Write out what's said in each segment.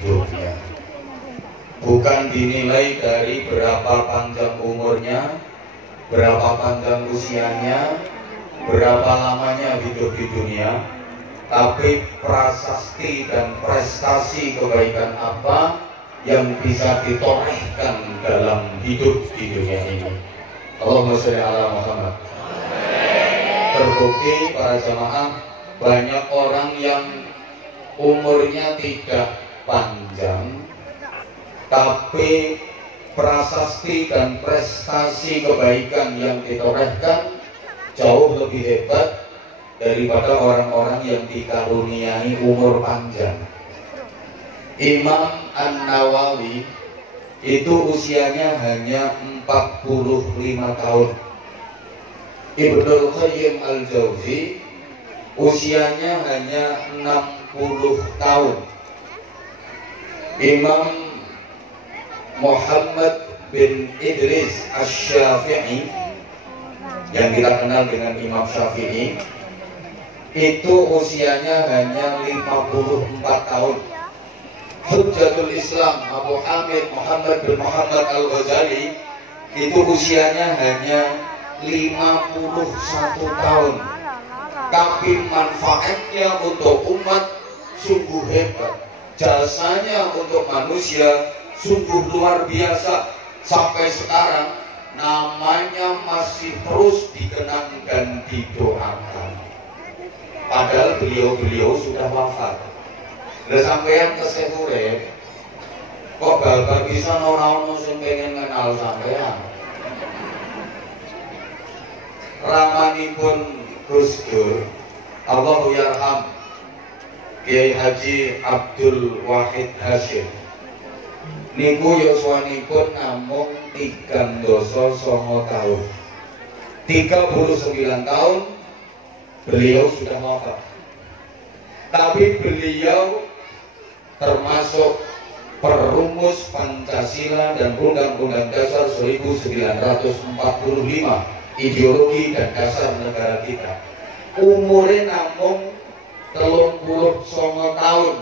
hidupnya. Bukan dinilai dari berapa panjang umurnya, berapa panjang usianya, berapa lamanya hidup di dunia, tapi prasasti dan prestasi kebaikan apa yang bisa ditorehkan dalam hidup di dunia ini. Allahumma sholli ala Muhammad. Terbukti para jamaah, banyak orang yang umurnya tidak panjang, tapi prasasti dan prestasi kebaikan yang ditorehkan jauh lebih hebat daripada orang-orang yang dikaruniai umur panjang. Imam An-Nawawi itu usianya hanya 45 tahun. Ibnul Qayyim Al-Jauzi usianya hanya 60 tahun. Imam Muhammad bin Idris Asy-Syafi'i yang kita kenal dengan Imam Syafi'i itu usianya hanya 54 tahun. Hujjatul Islam Abu Hamid Muhammad bin Muhammad Al-Ghazali itu usianya hanya 51 tahun. Tapi manfaatnya untuk umat sungguh hebat. Jasanya untuk manusia sungguh luar biasa. Sampai sekarang namanya masih terus dikenang dan didoakan. Padahal beliau-beliau sudah wafat. Lah sampean tesih urip kok babar bisa ora ono sing pengen kenal sampean. Ramanipun Gus Dur, Allahu yarham, Kiai Haji Abdul Wahid Hasyim. Niku yuswanipun namung 39 tahun. 39 tahun beliau sudah wafat. Tapi beliau termasuk perumus Pancasila dan Undang-Undang Dasar 1945, ideologi dan dasar negara kita. Umurnya namung 39 tahun,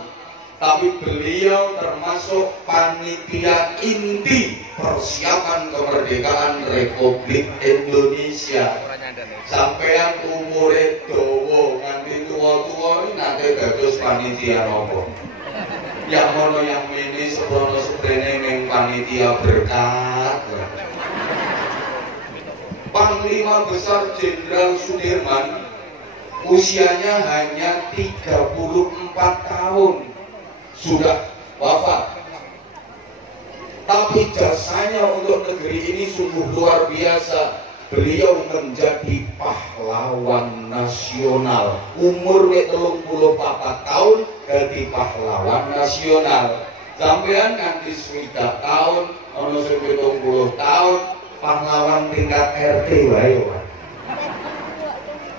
tapi beliau termasuk panitia inti persiapan kemerdekaan Republik Indonesia. Sampean umure dawa nganti tua-tua ini nanti dados panitia nopo. Yang mono yang ini sebrono seprene ning panitia berkat. Panglima Besar Jenderal Sudirman usianya hanya 34 tahun sudah wafat. Tapi jasanya untuk negeri ini sungguh luar biasa. Beliau menjadi pahlawan nasional. Umurnya 34 tahun jadi pahlawan nasional. Sampean nganti 20 tahun, ono 70 tahun, pahlawan tingkat RT wae.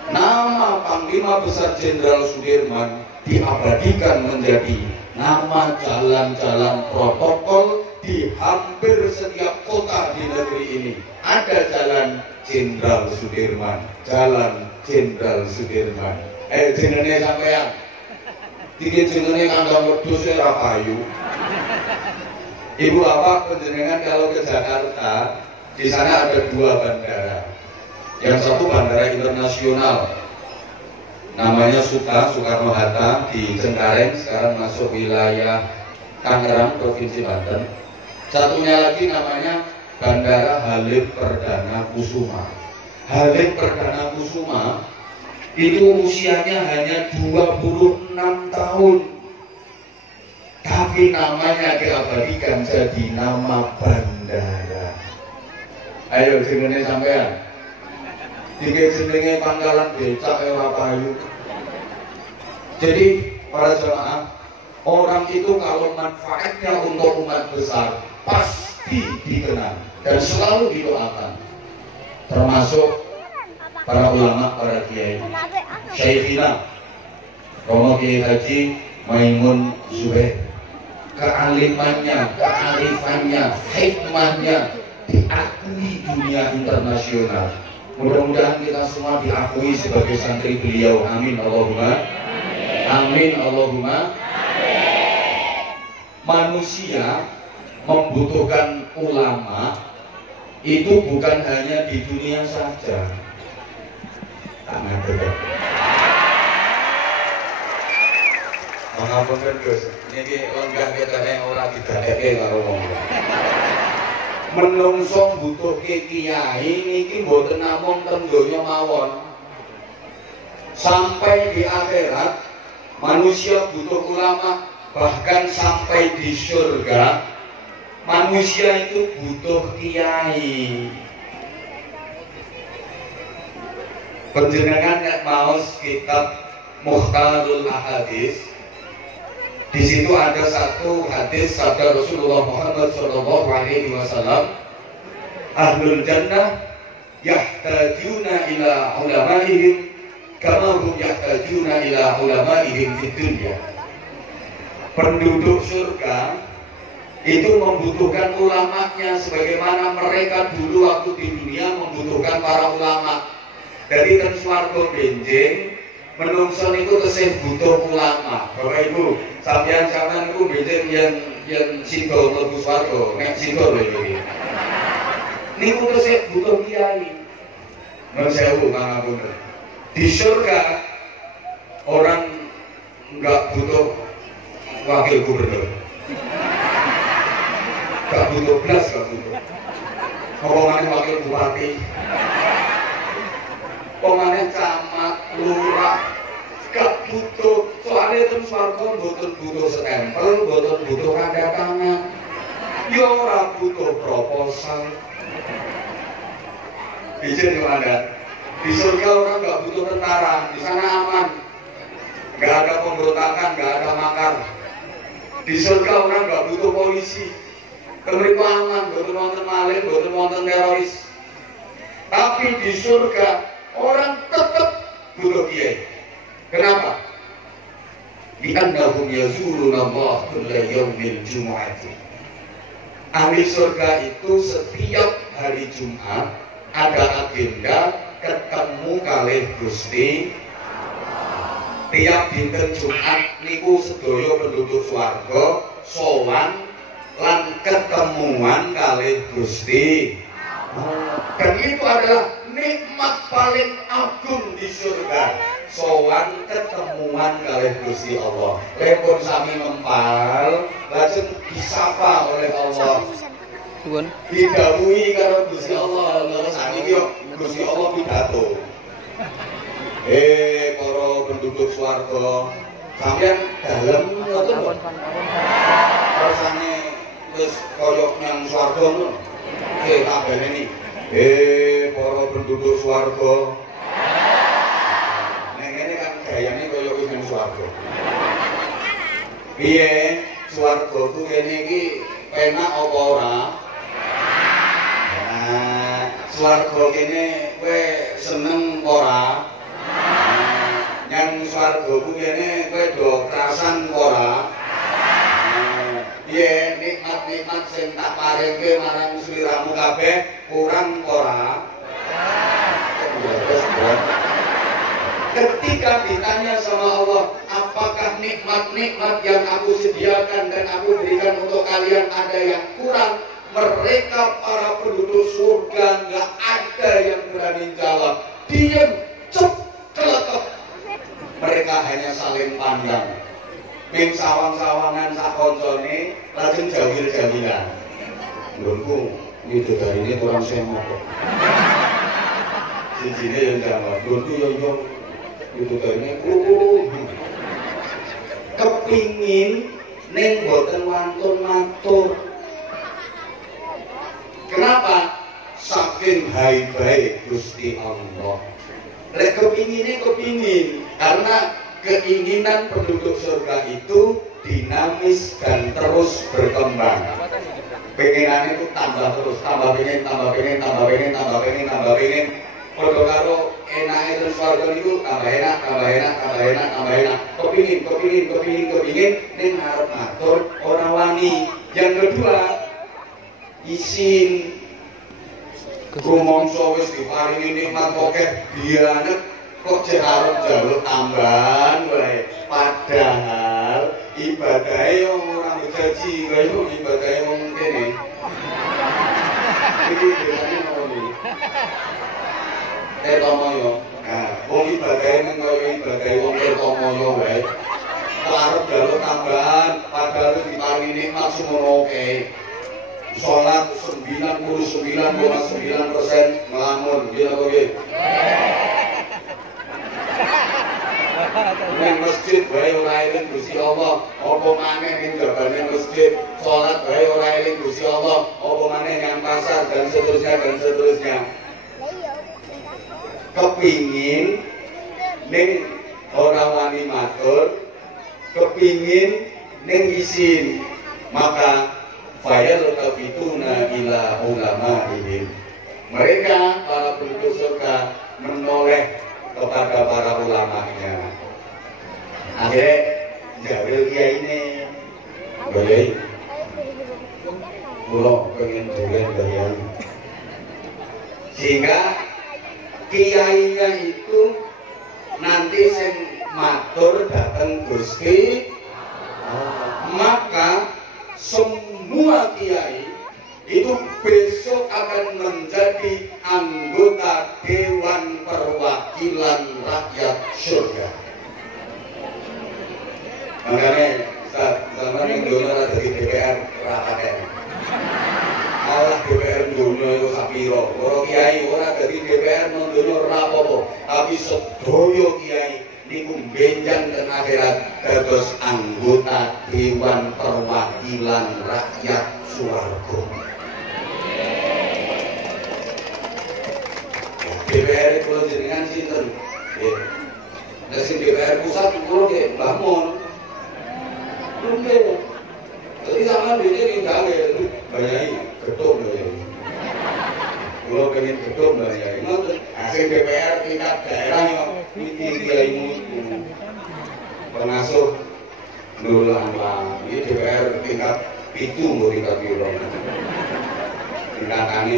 Nama Panglima Besar Jenderal Sudirman diabadikan menjadi nama jalan-jalan protokol di hampir setiap kota di negeri ini. Ada jalan Jenderal Sudirman, Jalan Jenderal Sudirman. Jenenge sampean. Iki jenenge kandang wedhus ora payu. Ibu bapak penjenengan kalau ke Jakarta, di sana ada 2 bandara. Yang satu bandara internasional, namanya Soekarno-Hatta di Cengkareng, sekarang masuk wilayah Tangerang, Provinsi Banten. Satunya lagi namanya Bandara Halim Perdana Kusuma. Halim Perdana Kusuma itu usianya hanya 26 tahun. Tapi namanya diabadikan jadi nama bandara. Ayo jenenge sampean. Dike jenenge pangkalan becak ora payu. Jadi para jemaah, orang itu kalau manfaatnya untuk umat besar pasti dikenang dan selalu didoakan. Termasuk para ulama, para kiai. Syekhina Romo Kiai Haji Maimun Zubair, kealimannya, kearifannya, hikmahnya diakui dunia internasional. Mudah-mudahan kita semua diakui sebagai santri beliau. Amin Allahumma. Amin Allahumma. manusia membutuhkan ulama itu bukan hanya di dunia saja. Mengapunten Gus, niki lenggah ketene ora didadekake karo wong. Menungso butuhke kiai niki mboten namung teng donya mawon. Sampai di akhirat manusia butuh ulama, bahkan sampai di surga manusia itu butuh kiai. Penjenengan nek maos kitab Mukhtarul Ahadits, di situ ada satu hadis sabda Rasulullah Muhammad SAW, ahlul jannah yahtajuna ila ulamaihim kama hum yahtajuna ila ulamaihim fid dunya. Penduduk surga itu membutuhkan ulamanya sebagaimana mereka dulu waktu di dunia membutuhkan para ulama. Dari ten swarga benjing menungso niku tesih butuh ulama. Bapak Ibu, sampeyan niku benjing yang sida mlebu swarga, nek sida lho iki. Niku tesih butuh kiai. Men sewu pangapunten. Di surga orang enggak butuh wakil gubernur. Enggak butuh belas, enggak butuh. Ngomongane wakil bupati. Pemane camat, lurah, gak butuh. Soalnya itu swarga mboten butuh stempel, mboten butuh tanda tangan. Ya ora butuh proposal. Izin Anda, di surga orang gak butuh tentara, di sana aman. Gak ada pemberontakan, gak ada makar. Di surga orang gak butuh polisi. Mereka aman, mboten wonten maling, mboten wonten teroris. Tapi di surga orang tetap butuh kiai. Kenapa? Li'annahum yazuruna Allah kulla yaumil jumu'ati. Ahli surga itu setiap hari Jumat ada agenda ketemu kalih Gusti. Tiap dinten Jumat niku sedaya penduduk swarga sowan lan ketemuan kalih Gusti. Dan itu adalah nikmat paling agung di surga, sowan ketemuan kalih Gusti Allah. Lepun sami mempal, lajeng disapa oleh Allah. Didhawuhi karo Gusti Allah, terus saniki yo Gusti Allah pidato. Para penduduk swarga, sampeyan dalem ngoten. Rasane wis koyo nang swarga ngono. Tak baleni. Para penduduk swarga. Nek ngene kan gayane kaya wis nang swarga. Piye swarga ku kene iki penak apa ora? Nah, swarga kene kowe seneng ora? Yang swarga ku kene kowe do krasan ora? Piye nikmat-nikmat sing tak paringke marang sliramu kabeh kurang ora? Ketika ditanya sama Allah, apakah nikmat-nikmat yang aku sediakan dan aku berikan untuk kalian ada yang kurang? Mereka para penduduk surga nggak ada yang berani jawab. Diam, cep, kelekep. Mereka hanya saling pandang. Ming sawang-sawangan sak koncone lajeng jawil-jawilan. Nggonku widodari ini kurang semok kok. Sijine yang jawab, nggonku yo widodari ini kepingin ning boten wantun matur. Kenapa? Saking haibahe Gusti Allah. Lek kepingin karena keinginan penduduk surga itu dinamis dan terus berkembang. Pengenannya itu tambah terus, tambah pengen. Padha karo enake terus surga itu tambah enak. Kepingin ning arep matur ora wani. Yang kedua, isin rumangsa wis diparingi nikmat akeh dianet kok cek arep njaluk tambahan wae. Padahal ibadahe ora jaji kaya ibadah wong kene. Iki biasane ngono. Tirtomoyo. Nah, wong ibadah nang kaya ibadah wong Tirtomoyo wae. Arep jaluk tambahan padahal diparingi nikmat semono oke. Salat 99,9% ngelamun, nggih apa nggih? Nang masjid wae ora eling Gusti Allah, apa maneh ning jabane masjid, salat wae ora eling Gusti Allah, apa maneh nang pasar dan seterusnya dan seterusnya. Kepingin ning ora wani matur, kepingin ning isin, maka fayal tafituna ila ulama'ihim. Mereka para penduduk surga menoleh kepada para ulamanya. Akhirnya jawil kiai ini boleh pulau pengen dulen kiai, sehingga kiainya itu nanti sing matur datang Gusti, maka semua kiai itu besok akan menjadi anggota Dewan Perwakilan Rakyat Surga. Makanya zaman yang dulu ada di DPR rakyat, malah DPR dulu itu sapiro. Orang kiai orang dari DPR dulu rapopo, tapi sedoyo kiai niku benjang dan akhirat dados anggota Dewan Perwakilan Rakyat Swarga. DPR kulo jenengan sinten? Nggih. Lah sing DPR pusat kulo nggih Mbah Mun. Nggih. Jadi sama dene ning gawe bayai gedung lho. Kulo pengen gedung bayai. Ngoten. Sing DPR tingkat daerah yo iki kiaimu pengasuh Nurul Anwar. Iki DPR tingkat 7 mung tingkat piro. Tingkatane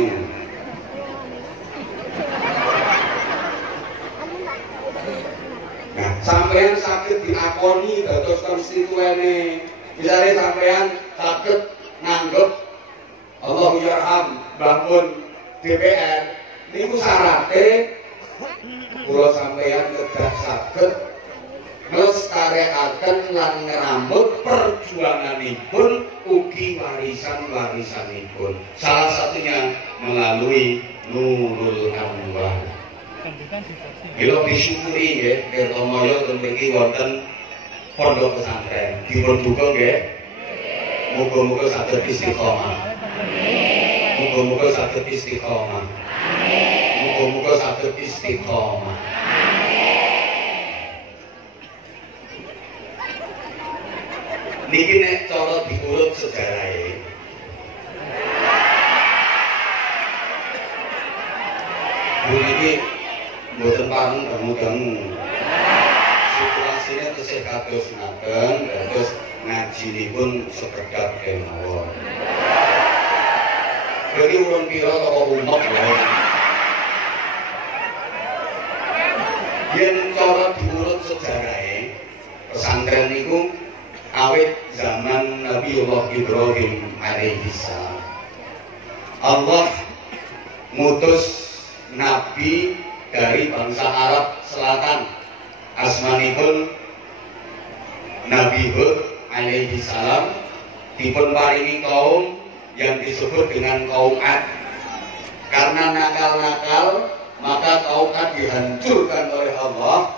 nah, sampean sakit diakoni dados konstituene. Misalnya sampean sakit nganggep Allahu yarham bangun DPR niku syarate kula sampean kedah saged nglestarekaken lan ngrambut perjuanganipun ugi warisan-warisanipun. Salah satunya melalui Nurul Anwar. Kalau disyukuri ya, Tirtomoyo memiliki wonten pondok pesantren. Dipun duga nggih. Muga-muga saged istiqomah. Muga-muga saged istiqomah. Muga-muga saged istiqomah. Niki nek cara diurut sejarahe. Buniki mboten pareng dangu-dangu. Situasine tesih kados ngaten, dados ngajinipun sekedhap kemawon. Jadi urun pira toko umek wae. Yen cara diurut sejarahe, pesantren niku awit zaman Nabiullah Ibrahim alaihissalam. Allah ngutus nabi dari bangsa Arab Selatan, asmanipun Nabi Hud alaihi salam, dipun paringi kaum yang disebut dengan kaum Ad. Karena nakal-nakal, maka kaum Ad dihancurkan oleh Allah,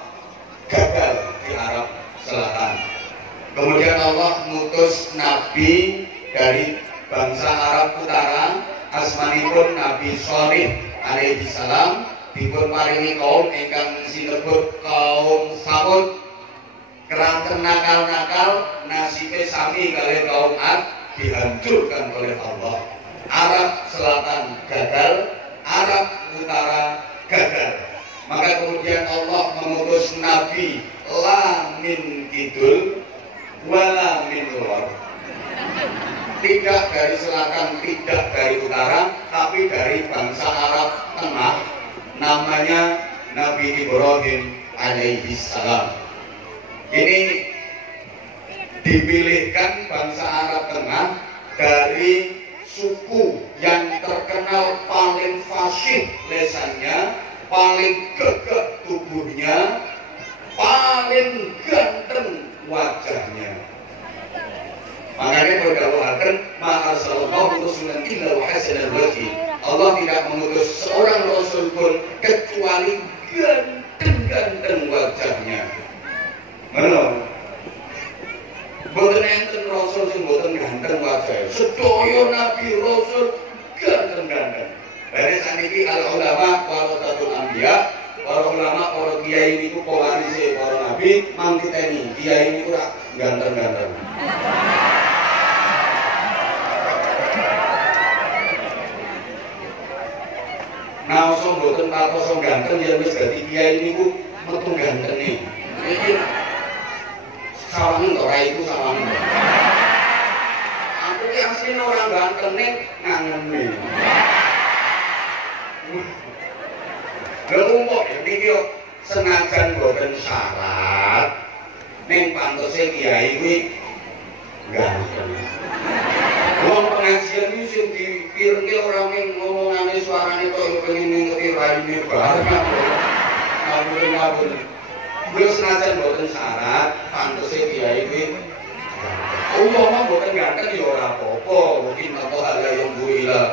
gagal di Arab Selatan. Kemudian Allah mengutus nabi dari bangsa Arab Utara, asmanipun Nabi Shalih alaihi salam, dipun paringi kaum ingkang sinebut kaum Samud. Keranten nakal-nakal, nasibe sami kali kaum Ad, dihancurkan oleh Allah. Arab Selatan gagal, Arab Utara gagal. Maka kemudian Allah mengutus nabi la min kidul wala min lor. Tidak dari selatan, tidak dari utara, tapi dari bangsa Arab Tengah, namanya Nabi Ibrahim alaihi salam. Ini dipilihkan bangsa Arab Tengah dari suku yang terkenal paling fasih lesannya, paling gagah tubuhnya, paling ganteng wajahnya. Makanya berdawakan ma'arsallallahu rasulan illa wa hasanal wajhi. Allah tidak mengutus seorang rasul pun kecuali ganteng-ganteng wajahnya. Mana? Boten enten rasul sing boten ganteng wajahnya. Sedaya nabi rasul ganteng-ganteng. Dari saniki al ulama warasatul anbiya, para ulama para kiai niku pewarise para nabi, mangkiteni kiai niku ora ganteng-ganteng. Nah, so boten patos ganteng ya wis dadi kiai niku metu gantenge. Iki sawangen ora iku sawangen. Aku ki asline ora gantenge ngangeni. Lha umpuk iki yo senajan boten syarat ning pantose kiai kuwi ganteng. Wong pengajian iki sing dipirengke ora mung ngomongane suarane kok pengen ngerti raine bareng. Ngawur-ngawur. Wis senajan boten syarat pantose kiai kuwi umpama boten ganteng ya ora apa-apa, mungkin apa ala yang buila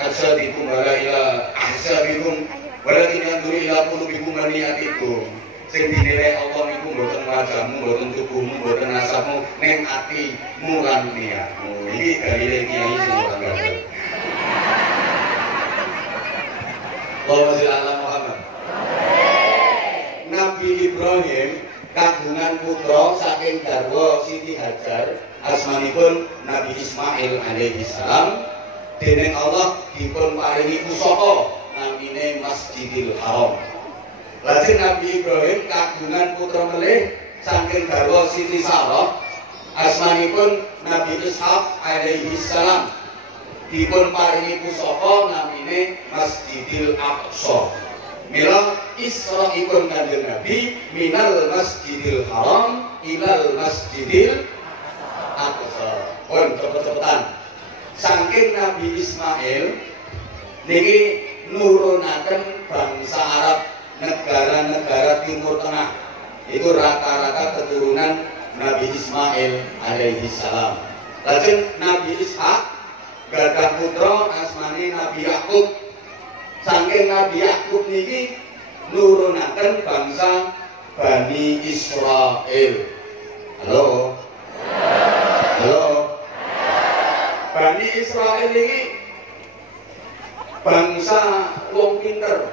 asabikum wala ila ahsabikum walakin yanzuru ila qulubikum wa niyatikum. Sing dinilai Allah niku mboten wajahmu, mboten tubuhmu, mboten nasabmu, ning atimu lan niatmu. Iki dalile kiai sing ora ganteng. Allahumma sholli ala Muhammad. Nabi Ibrahim kagungan putra saking garwa Siti Hajar, asmanipun Nabi Ismail alaihi salam. Dening Allah dipun paringi pusaka namine Masjidil Haram. Lajeng Nabi Ibrahim kagungan putra melih saking garwa Siti Sarah, asmanipun Nabi Ishaq alaihi salam. Dipun paringi pusaka namine Masjidil Aqsa. Mila Isra'ipun Kanjeng Nabi minal Masjidil Haram ilal Masjidil Aqsa. Pun cepet-cepetan. Saking Nabi Ismail niki nurunaken bangsa Arab, negara-negara Timur Tengah. Itu rata-rata keturunan Nabi Ismail alaihi salam. Lajeng Nabi Ishaq gadah putra asmane Nabi Yakub. Saking Nabi Yakub niki nurunaken bangsa Bani Israel. Halo. Halo. Bani Israel ini bangsa wong pinter.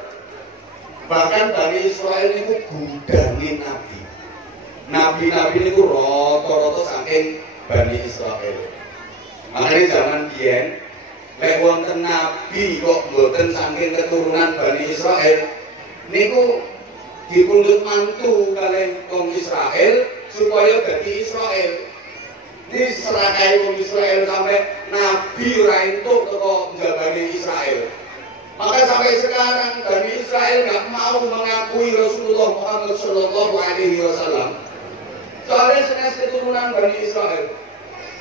Bahkan Bani Israel itu gudangi nabi. Nabi-nabi itu rata-rata saking Bani Israel. Makanya zaman biyen lek wonten nabi kok mboten saking keturunan Bani Israel niku dipundhut mantu kalih wong Israel supaya dadi Israel. Diserakai wong Israel sampai nabi ora entuk teko njabane Israel. Maka sampai sekarang Bani Israel nggak mau mengakui Rasulullah Muhammad Sallallahu Alaihi Wasallam. Soalnya senes keturunan Bani Israel.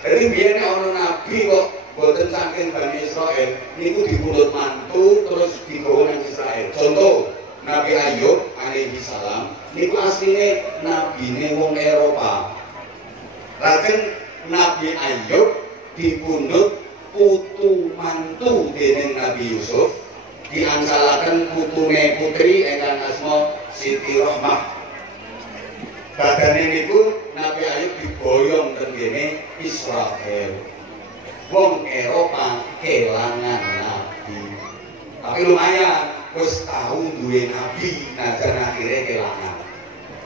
Jadi biyen ana nabi kok boten saking Bani Israel niku dipundhut mantu terus digawa nang Israel. Contoh Nabi Ayub alaihi salam niku asline nabine wong Eropa. Lajeng Nabi Ayub dipundhut putu mantu dening Nabi Yusuf, diangsalaken putune putri ingkang asma Siti Rahmah. Badane niku Nabi Ayub diboyong ten kene Israel. Wong Eropa kelangan nabi. Tapi lumayan wis tau duwe nabi, najan akhire kelangan.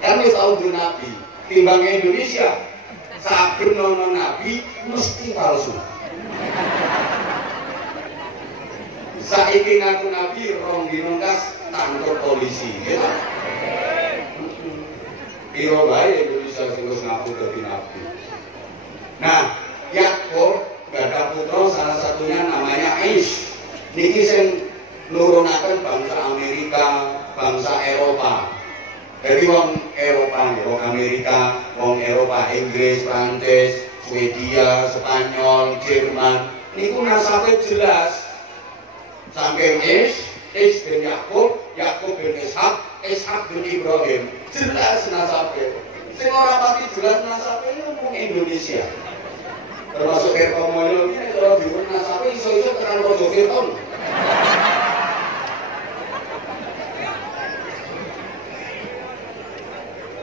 Kan wis tau duwe nabi. Timbang Indonesia saben ana nabi mesti palsu. Saiki ngaku nabi rong dino kas tangkep polisi, gitu. Piro bae Indonesia sing wis ngaku dadi nabi. Nah, Yakub gadah putra salah satunya namanya Aish. Niki sing nurunaken bangsa Amerika, bangsa Eropa. Jadi wong Eropa, wong Amerika, wong Eropa, Inggris, Prancis, Swedia, Spanyol, Jerman, niku nasabe jelas. Saking Is bin Yakub, Yakub bin Ishak, Ishak bin Ibrahim, jelas nasabe. Sing ora pati jelas nasabe wong Indonesia. Termasuk Kertomoyo iki ora diurut nasabe iso-iso tekan Raja Fir'aun.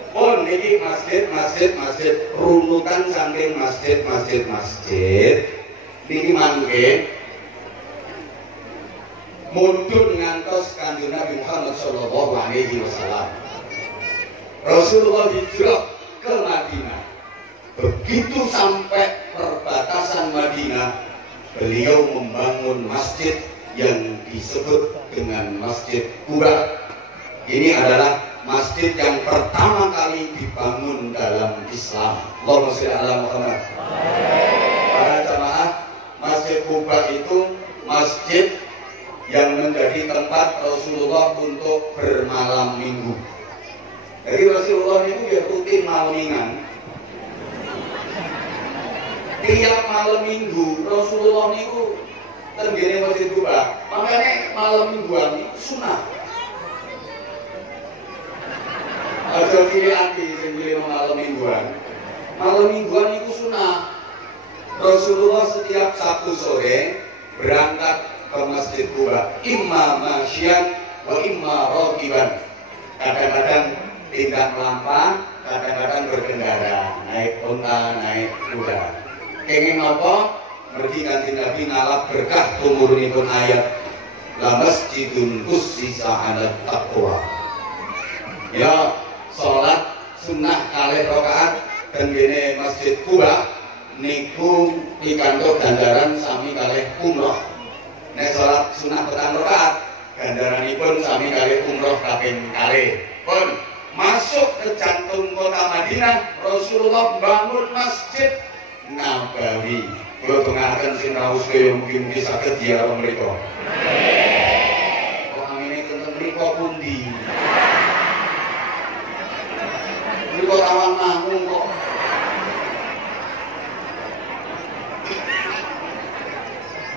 Pun niki masjid runutan saking masjid niki mangke mudhun ngantos Kanjeng Nabi Muhammad sallallahu alaihi wasallam. Rasulullah hijrah ke Madinah. Begitu sampai perbatasan Madinah, beliau membangun masjid yang disebut dengan Masjid Quba. Ini adalah masjid yang pertama kali dibangun dalam Islam. Allahumma sholli ala Muhammad. Para jamaah, Masjid Quba itu masjid yang menjadi tempat Rasulullah untuk bermalam minggu. Jadi Rasulullah itu ya rutin malamingan. Tiap malam minggu Rasulullah itu tenggene Masjid Quba. Makanya malam mingguan itu sunnah. Aja pilih anti sing pilih malam mingguan. Malam mingguan itu sunnah. Rasulullah setiap Sabtu sore berangkat ke Masjid Quba, imma masyian wa imma raqiban. Kadang-kadang tindak melampah, kadang-kadang berkendara, naik unta, naik kuda. Kenging apa? Mergi Kanjeng Nabi ngalap berkah tumurunipun ayat la masjidun ussisa 'ala taqwa. Ya, salat sunnah kalih rakaat tenggene Masjid Quba niku pikantuk ganjaran sami kalih umrah. Nek salat sunah petang rakaat ganjaranipun sami kalih umroh kaping kalih. Pun masuk ke jantung kota Madinah, Rasulullah bangun Masjid Nabawi. Kula dongaken sing rawuh kaya mungkin saged ziarah mriku. Kok amine tenten mriku pundi? Mriku Tawang Mangun kok.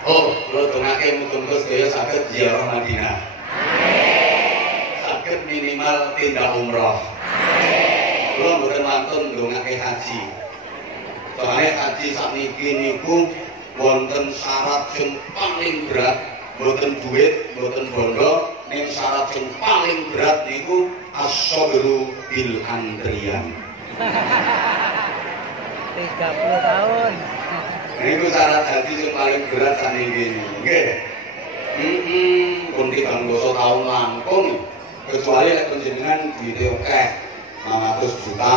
Oh, kalau dongake muga-muga sedaya saged ziarah Madinah. Saged minimal tindak umroh. Kula mboten wantun ndongake haji. Soale haji sakniki niku wonten syarat sing paling berat, mboten duit, mboten bondo, ning syarat sing paling berat niku as-sabru bil antrian. 30 tahun. Niku syarat haji sing paling berat sakniki. Nggih. Pun tigang dosa taun langkung. Kecuali nek panjenengan duwite akeh, 500 juta,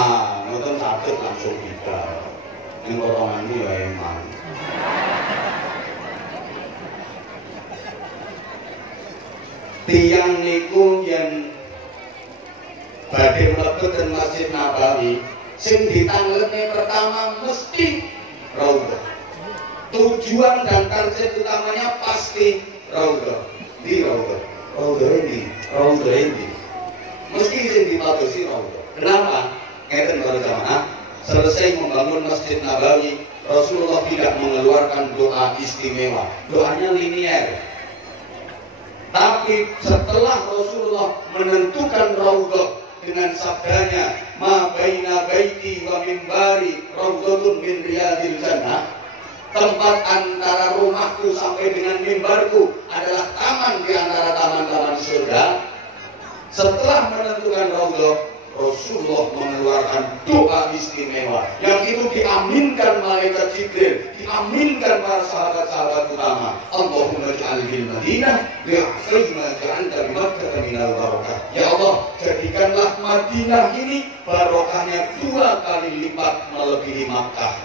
ngoten saged langsung kita. Ning potongan iki ya emang. Tiang niku yen badhe mlebet ten Masjid Nabawi, sing ditanglene pertama mesti raudhah. Tujuan dan target utamanya pasti raudhah. Di raudhah. Raudhah ini. Mesti sing dipadosi raudhah. Kenapa? Ngeten para jamaah, selesai membangun Masjid Nabawi, Rasulullah tidak mengeluarkan doa istimewa. Doanya linier. Tapi setelah Rasulullah menentukan raudhah dengan sabdanya, ma baina baiti wa mimbari raudhatun min riyadil jannah, tempat antara rumahku sampai dengan mimbarku adalah taman di antara taman-taman surga. Setelah menentukan raudhah, Rasulullah mengeluarkan doa istimewa yang itu diaminkan malaikat Jibril, diaminkan para sahabat-sahabat utama. Allahumma ij'al bil Madinah bi'afri ma ja'alta bi Makkah minal barakah. Ya Allah, jadikanlah Madinah ini barokahnya 2 kali lipat melebihi Makkah.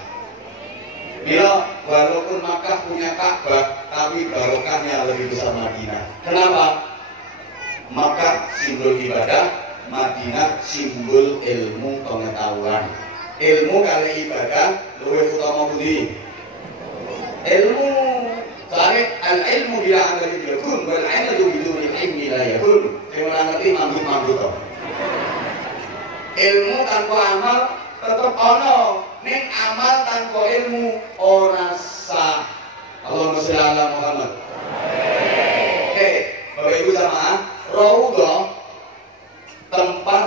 Ya, walaupun Makkah punya Ka'bah, tapi barokahnya lebih besar Madinah. Kenapa? Makkah simbol ibadah, Madinah simbol ilmu pengetahuan. Ilmu kali ibadah luwih utama pundi? Ilmu. Soalnya al-ilmu bila amali yakun wal 'amalu biduni ilmi la yakun. Sing ora ngerti mangut-mangut to. Ilmu tanpa amal tetap ono, ning amal tanpa ilmu ora sah. Allahumma sholli ala Muhammad. Oke, Bapak Ibu jamaah, Raudhah tempat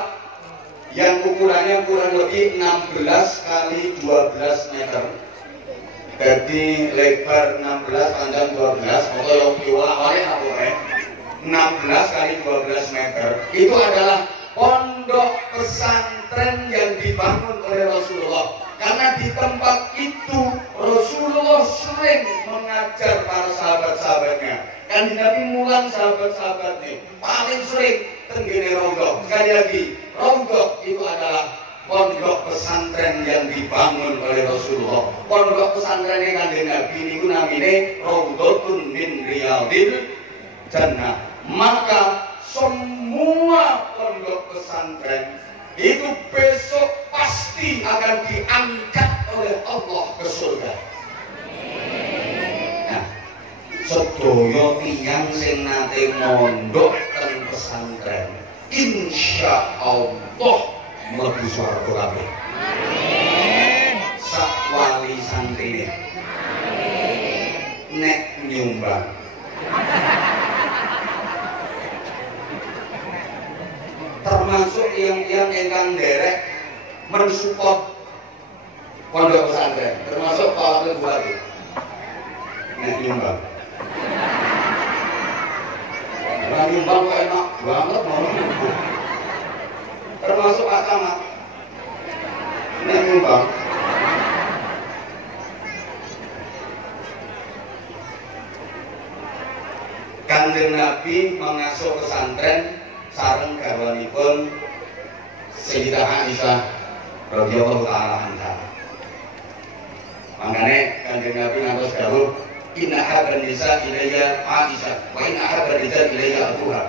yang ukurannya kurang lebih 16 kali 12 meter. Jadi lebar 16, panjang 12, atau yang awalnya apa ya? 16 kali 12 meter. Itu adalah pondok pesantren yang dibangun oleh Rasulullah. Karena di tempat itu Rasulullah sering mengajar para sahabat-sahabatnya. Kan Nabi mulang sahabat-sahabatnya paling sering tenggene Raudhah. Sekali lagi, Raudhah itu adalah pondok pesantren yang dibangun oleh Rasulullah. Pondok pesantren yang Kanjeng Nabi niku namine Raudhatun min Riyadil Jannah. Maka semua pondok pesantren itu besok pasti akan diangkat oleh Allah ke surga. Nah, sedaya tiyang sing nate mondok ten pesantren, insya Allah mlebu swarga kabeh. Sak wali santrine. Nek nyumbang. Termasuk yang ingkang derek mensupport pondok pesantren, termasuk Pak Wakil Bupati. Nek nyumbang. Nah, nyumbang kok enak banget mau nyumbang. Termasuk Pak Camat. Nek nyumbang. Kanjeng Nabi mengasuh pesantren sareng garwanipun Sayyidah Aisyah radhiyallahu taala anha. Mangane Kanjeng Nabi ngantos dawuh, "Inna hadan nisa ilayya Aisyah, wa inna hadan rijal ilayya Abuha."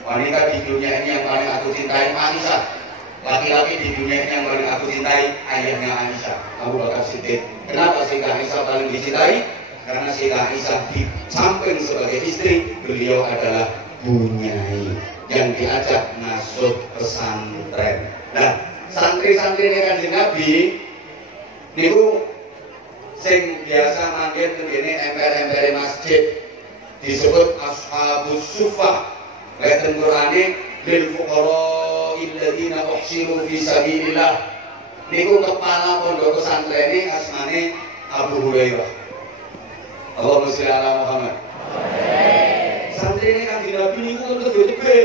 Wanita di dunia ini yang paling aku cintai Aisyah. Laki-laki di dunia ini yang paling aku cintai ayahnya Aisyah, Abu Bakar Siddiq. Kenapa Sayyidah Aisyah paling dicintai? Karena Sayyidah Aisyah di samping sebagai istri, beliau adalah bunyai yang diajak masuk pesantren. Nah, santri-santri ini Kanjeng Nabi niku sing biasa manggen tengene emper-empere masjid disebut ashabus suffah. Lek teng Qur'ane lil fuqara alladziina uhsiru fi sabilillah. Niku kepala pondok pesantren asmane Abu Hurairah. Allahumma sholli ala Muhammad. Santri ini Kanjeng Nabi niku tebe-tebe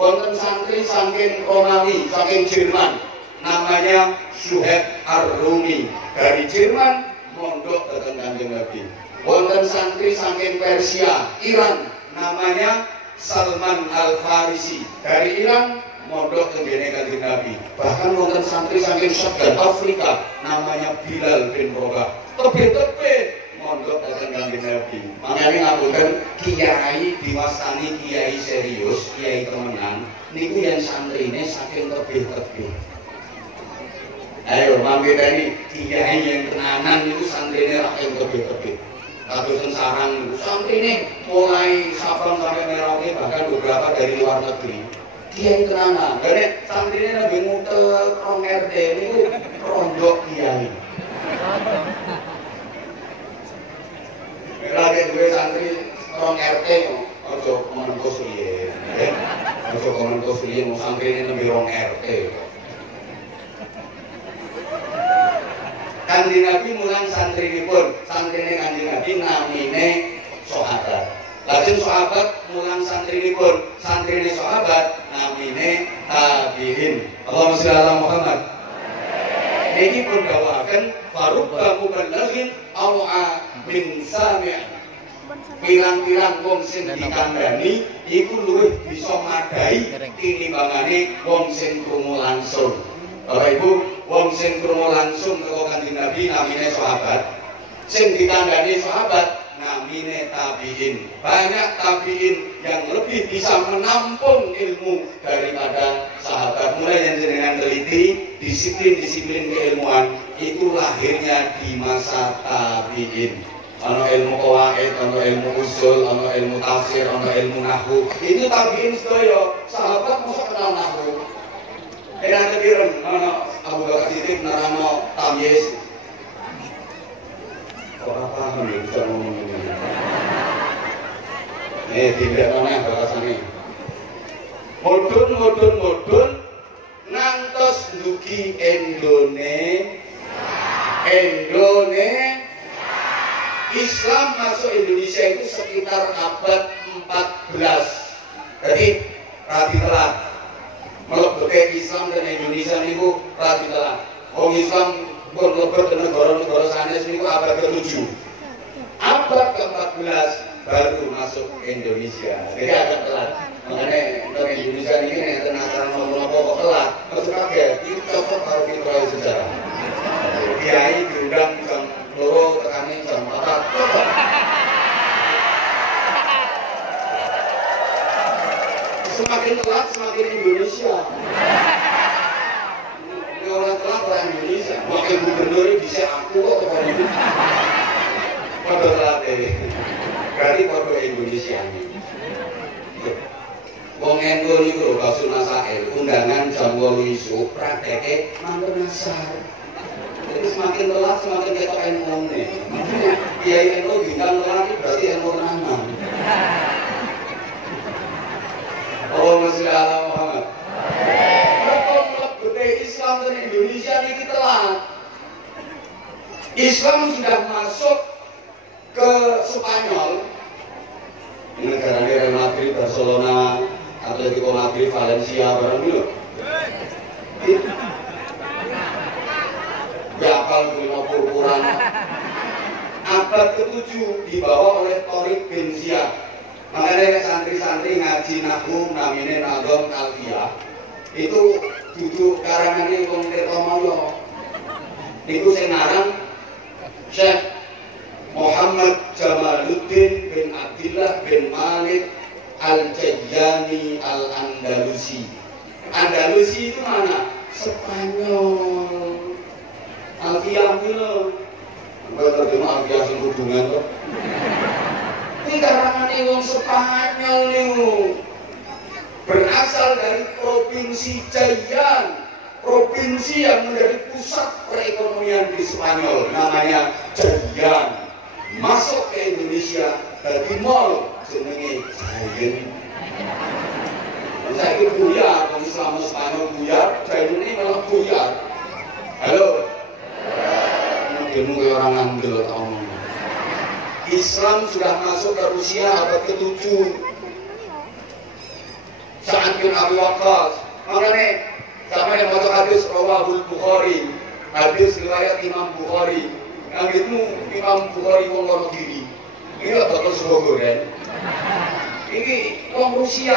wonten santri saking Romawi, saking Jerman, namanya Suhaib Ar-Rumi. Dari Jerman mondok datang Kanjeng Nabi. Wonten santri saking Persia, Iran, namanya Salman Al-Farisi. Dari Iran mondok tengene Kanjeng Nabi. Bahkan wonten santri saking Sudan Afrika, namanya Bilal bin Rabah. Tebe-tebe mondok datang Kanjeng Nabi. Makanya ngapunten kiai diwastani kiai serius, kiai temenan, niku yang santrine saking tebih-tebih. Ayo mampir ini kiai yang tenanan niku santrine saking tebih-tebih. Kadosen sarang niku santrine mulai Sabang sampai Merauke, bahkan beberapa dari luar negeri. Kiai tenanan. Dene santrine nembe muter rong RT niku rondok kiai. Lagi gue santri rong RT aja komentos liye. Aja komentos liye mau santri ini lebih rong RT. Kanjeng Nabi mulang santrinipun, santrine Kanjeng Nabi namine sahabat. Lajeng sahabat mulang santrinipun, santrine sahabat namine tabi'in. Allahumma sholli ala Muhammad. Niki pun dawaken farubba muballighin aw'a min sami'. Pirang-pirang wong sing dikandani iku luwih bisa madai tinimbangane wong sing krungu langsung. Bapak Ibu, wong sing krungu langsung karo Kanjeng Nabi namine sahabat. Sing dikandani sahabat namine tabi'in. Banyak tabi'in yang lebih bisa menampung ilmu daripada sahabat. Mulai yang jenengan teliti, disiplin-disiplin keilmuan itu lahirnya di masa tabi'in. Ono ilmu qawaid, ono ilmu usul, ono ilmu tafsir, ono ilmu nahwu. Itu tabi'in sedaya. Sahabat mosok kenal nahwu. Enak direm ana Abu Bakar Siddiq narano tamyiz. Kok paham ya bisa ngomong ini. Tidak mana bahasane. Mudun ngantos dugi Islam masuk Indonesia itu sekitar abad 14. Jadi rapi telat. Melebetkan Islam dan Indonesia niku rapi telat. Wong Islam pun lebet ke negara-negara sanes niku abad ke-7. Abad ke-14 baru masuk Indonesia. Jadi agak telat. Makanya untuk Indonesia ini nek acara ngomong apa kok telat. Maksud kaget, itu cocok kalau kita sejarah. Kiai diundang jam 2 tekani jam 4. Semakin telat semakin Indonesia. Ini orang telat orang Indonesia. Wakil gubernur bisa aku kok tekan itu. Pada telat berarti pada Indonesia ini. Wong NU niku lho Basul Masail, undangan jam 8 isuk, prakteke manggon asar. Jadi semakin telat semakin ketok NU-ne. Kiai NU bintang telat berarti NU tenanan. Allahumma sholli ala Muhammad. Mereka melebet Islam dan Indonesia niki telat. Islam sudah masuk ke Spanyol. Negara Real Madrid, Barcelona, Atletico Madrid, Valencia, barang itu. Ya apal lima purpuran. Abad ke-7 dibawa oleh Torik bin Ziyad. Makanya santri-santri ngaji nahwu namine Nadham Alfiyah. Itu duduk karangane wong Tirtomaya. Niku sing aran Syekh Muhammad Jamaluddin bin Abdullah bin Malik Al-Jayyani Al-Andalusi. Andalusi itu mana? Spanyol. Alfiyah itu. Enggak terjemah Alfiyah sing hubungan kok. Ini karangan wong Spanyol niku. Berasal dari provinsi Jayan. Provinsi yang menjadi pusat perekonomian di Spanyol. Namanya Jayan. Masuk ke Indonesia dari mall jenenge Jayan. Saya itu buyar, orang Islam Spanyol buyar, Jayan ini malah buyar. Halo. Mungkin orang ngambil atau ngomong. Islam sudah masuk ke Rusia abad ke-7. Sa'ad bin Abi Waqqas. Makanya sama yang baca hadis Rawahul Bukhari, hadis riwayat Imam Bukhari. Yang itu Imam Bukhari wong lono diri. Ini gak bakal semoga kan? Ini wong Rusia.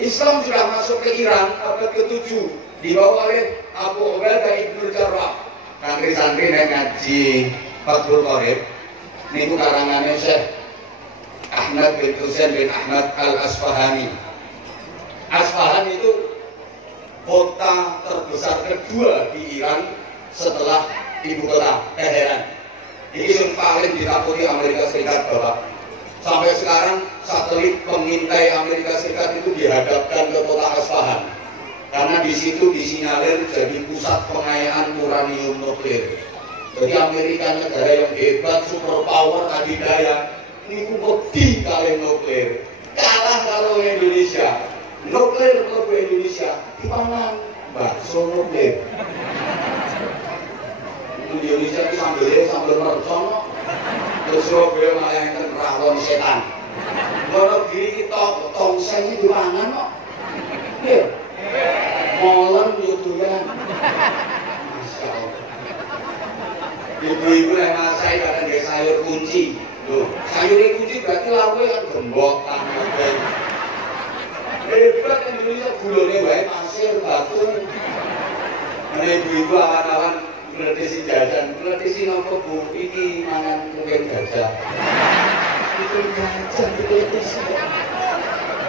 Islam sudah masuk ke Iran abad ke-7 dibawa oleh Abu Ubaidah Ibnu Jarrah. Santri-santri yang ngaji Fathul Qorib. Ini karangannya Syekh Ahmad bin Husain bin Ahmad Al-Asfahani. Asfahan itu kota terbesar kedua di Iran setelah ibu kota Teheran. Ini yang paling ditakuti Amerika Serikat Bapak. Sampai sekarang satelit pengintai Amerika Serikat itu dihadapkan ke kota Asfahan. Karena di situ disinyalir jadi pusat pengayaan uranium nuklir. Jadi Amerika negara yang hebat, superpower, adidaya, ini wedi kali nuklir. Kalah kalau Indonesia. Nuklir kalau Indonesia dipangan bakso nuklir. Indonesia itu sambal mercon. Terus Surabaya malah yang rawon setan. Kalau diri kita tongseng itu dipangan kok. Iya. Molen yudulan. Masya Allah. Ibu-ibu yang masai kadang dia sayur kunci. Loh, sayur kunci berarti lawe kan gembok tangan. Hebat Indonesia gulone wae pasir batu. Nah, ibu-ibu awan-awan ngletisi jajan, ngletisi nopo Bu? Iki mangan mungkin gajah. Itu gajah ngletisi.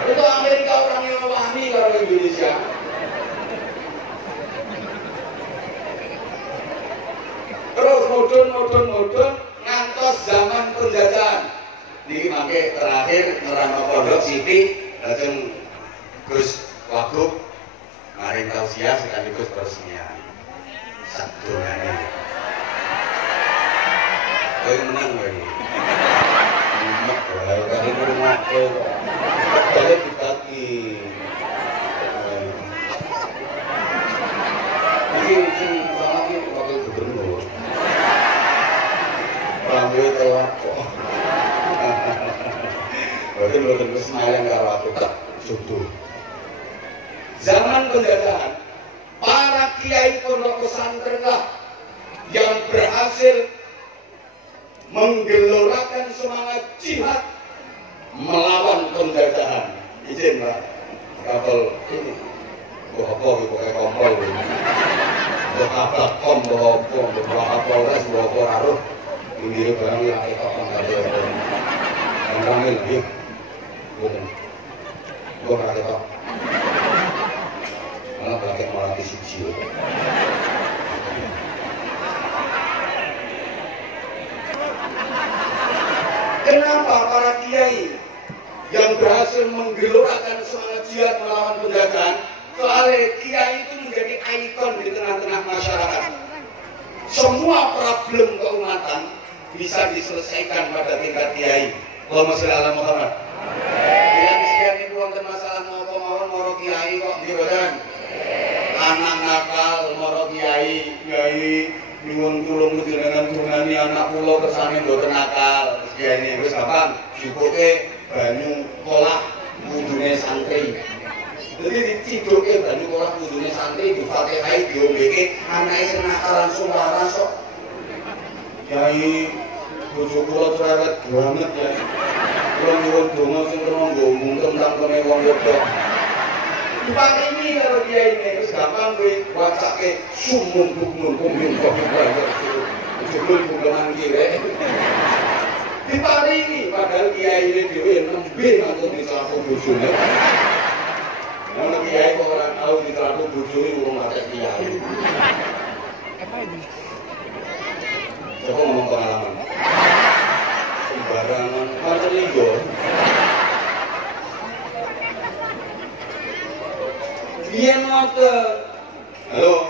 Itu Amerika orang yang wani karo Indonesia. Terus mudun ngantos zaman penjajahan. Niki mangke terakhir nerangno Pondok Siti lajeng Gus Wagub maring tausiah sekaligus peresmian sadurunge. Kowe menang kowe. Nek bae kali ngurungake kok. Padahal dibagi. Iki lagi wakil gubernur. Rambut telat kok. Betul Ismail karo aku tak jodoh. Zaman penjajahan, para kiai pondok pesantren lah yang berhasil menggelorakan semangat jihad melawan penjajahan. Izin Pak, kapal ini apa gitu kayak kompol ini. Bapak kom, bapak Polres, bapak Aruh, ini barang yang kita ada. Kamil, yuk, gue ngerti kok. Malah berakhir malah disiji. Kenapa para kiai yang berhasil menggelorakan semangat jihad melawan penjajahan? Soalnya kiai itu menjadi ikon di tengah-tengah masyarakat. Semua problem keumatan bisa diselesaikan pada tingkat kiai. Allahumma sholli ala Muhammad. Yang sekian itu wonten masalah napa mawon maro kiai kok nggih anak nakal maro kiai nyuwun tulung jenengan tungani anak kula kersane mboten nakal. Kiai wis gampang cukuke banyu kolak wudune santri. Jadi diciduke banyu kolak wudune santri difatihai diombeke anake sing nakal langsung waras kok. Kiai bojo kula cerewet banget ya. Kula nyuwun donga sing kena ngomong tentang kene wong wedok. Diparingi karo kiai ini wis gampang kowe wacake sumung bukmun kumpul kok banget. Jebul bukan kire. Diparingi padahal kiai ini dhewe nembe ngantos dicelako bojone. Ono kiai kok ora tau dicelako bojone wong mate kiai. Coba ngomong pengalaman. Sembarangan macam ligo. Biyen ngoten. Halo.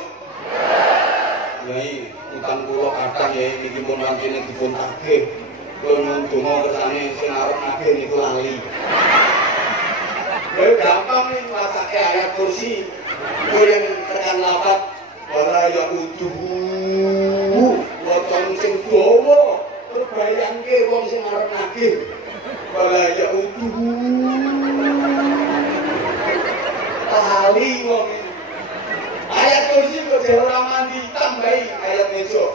Yai, utang kula kathah ya iki pun mantine dipun tagih. Kula nyuwun donga kersane sing arep nagih niku lali. Lha gampang nih macake ayat kursi. Kowe tekan lafaz wala ya uduhu. Wacana sing dawa terbayangke wong sing arep nagih. Wala ya uduhu. Lali wong iki. Ayat kursi kok jare ora mandi tambahi ayat besok.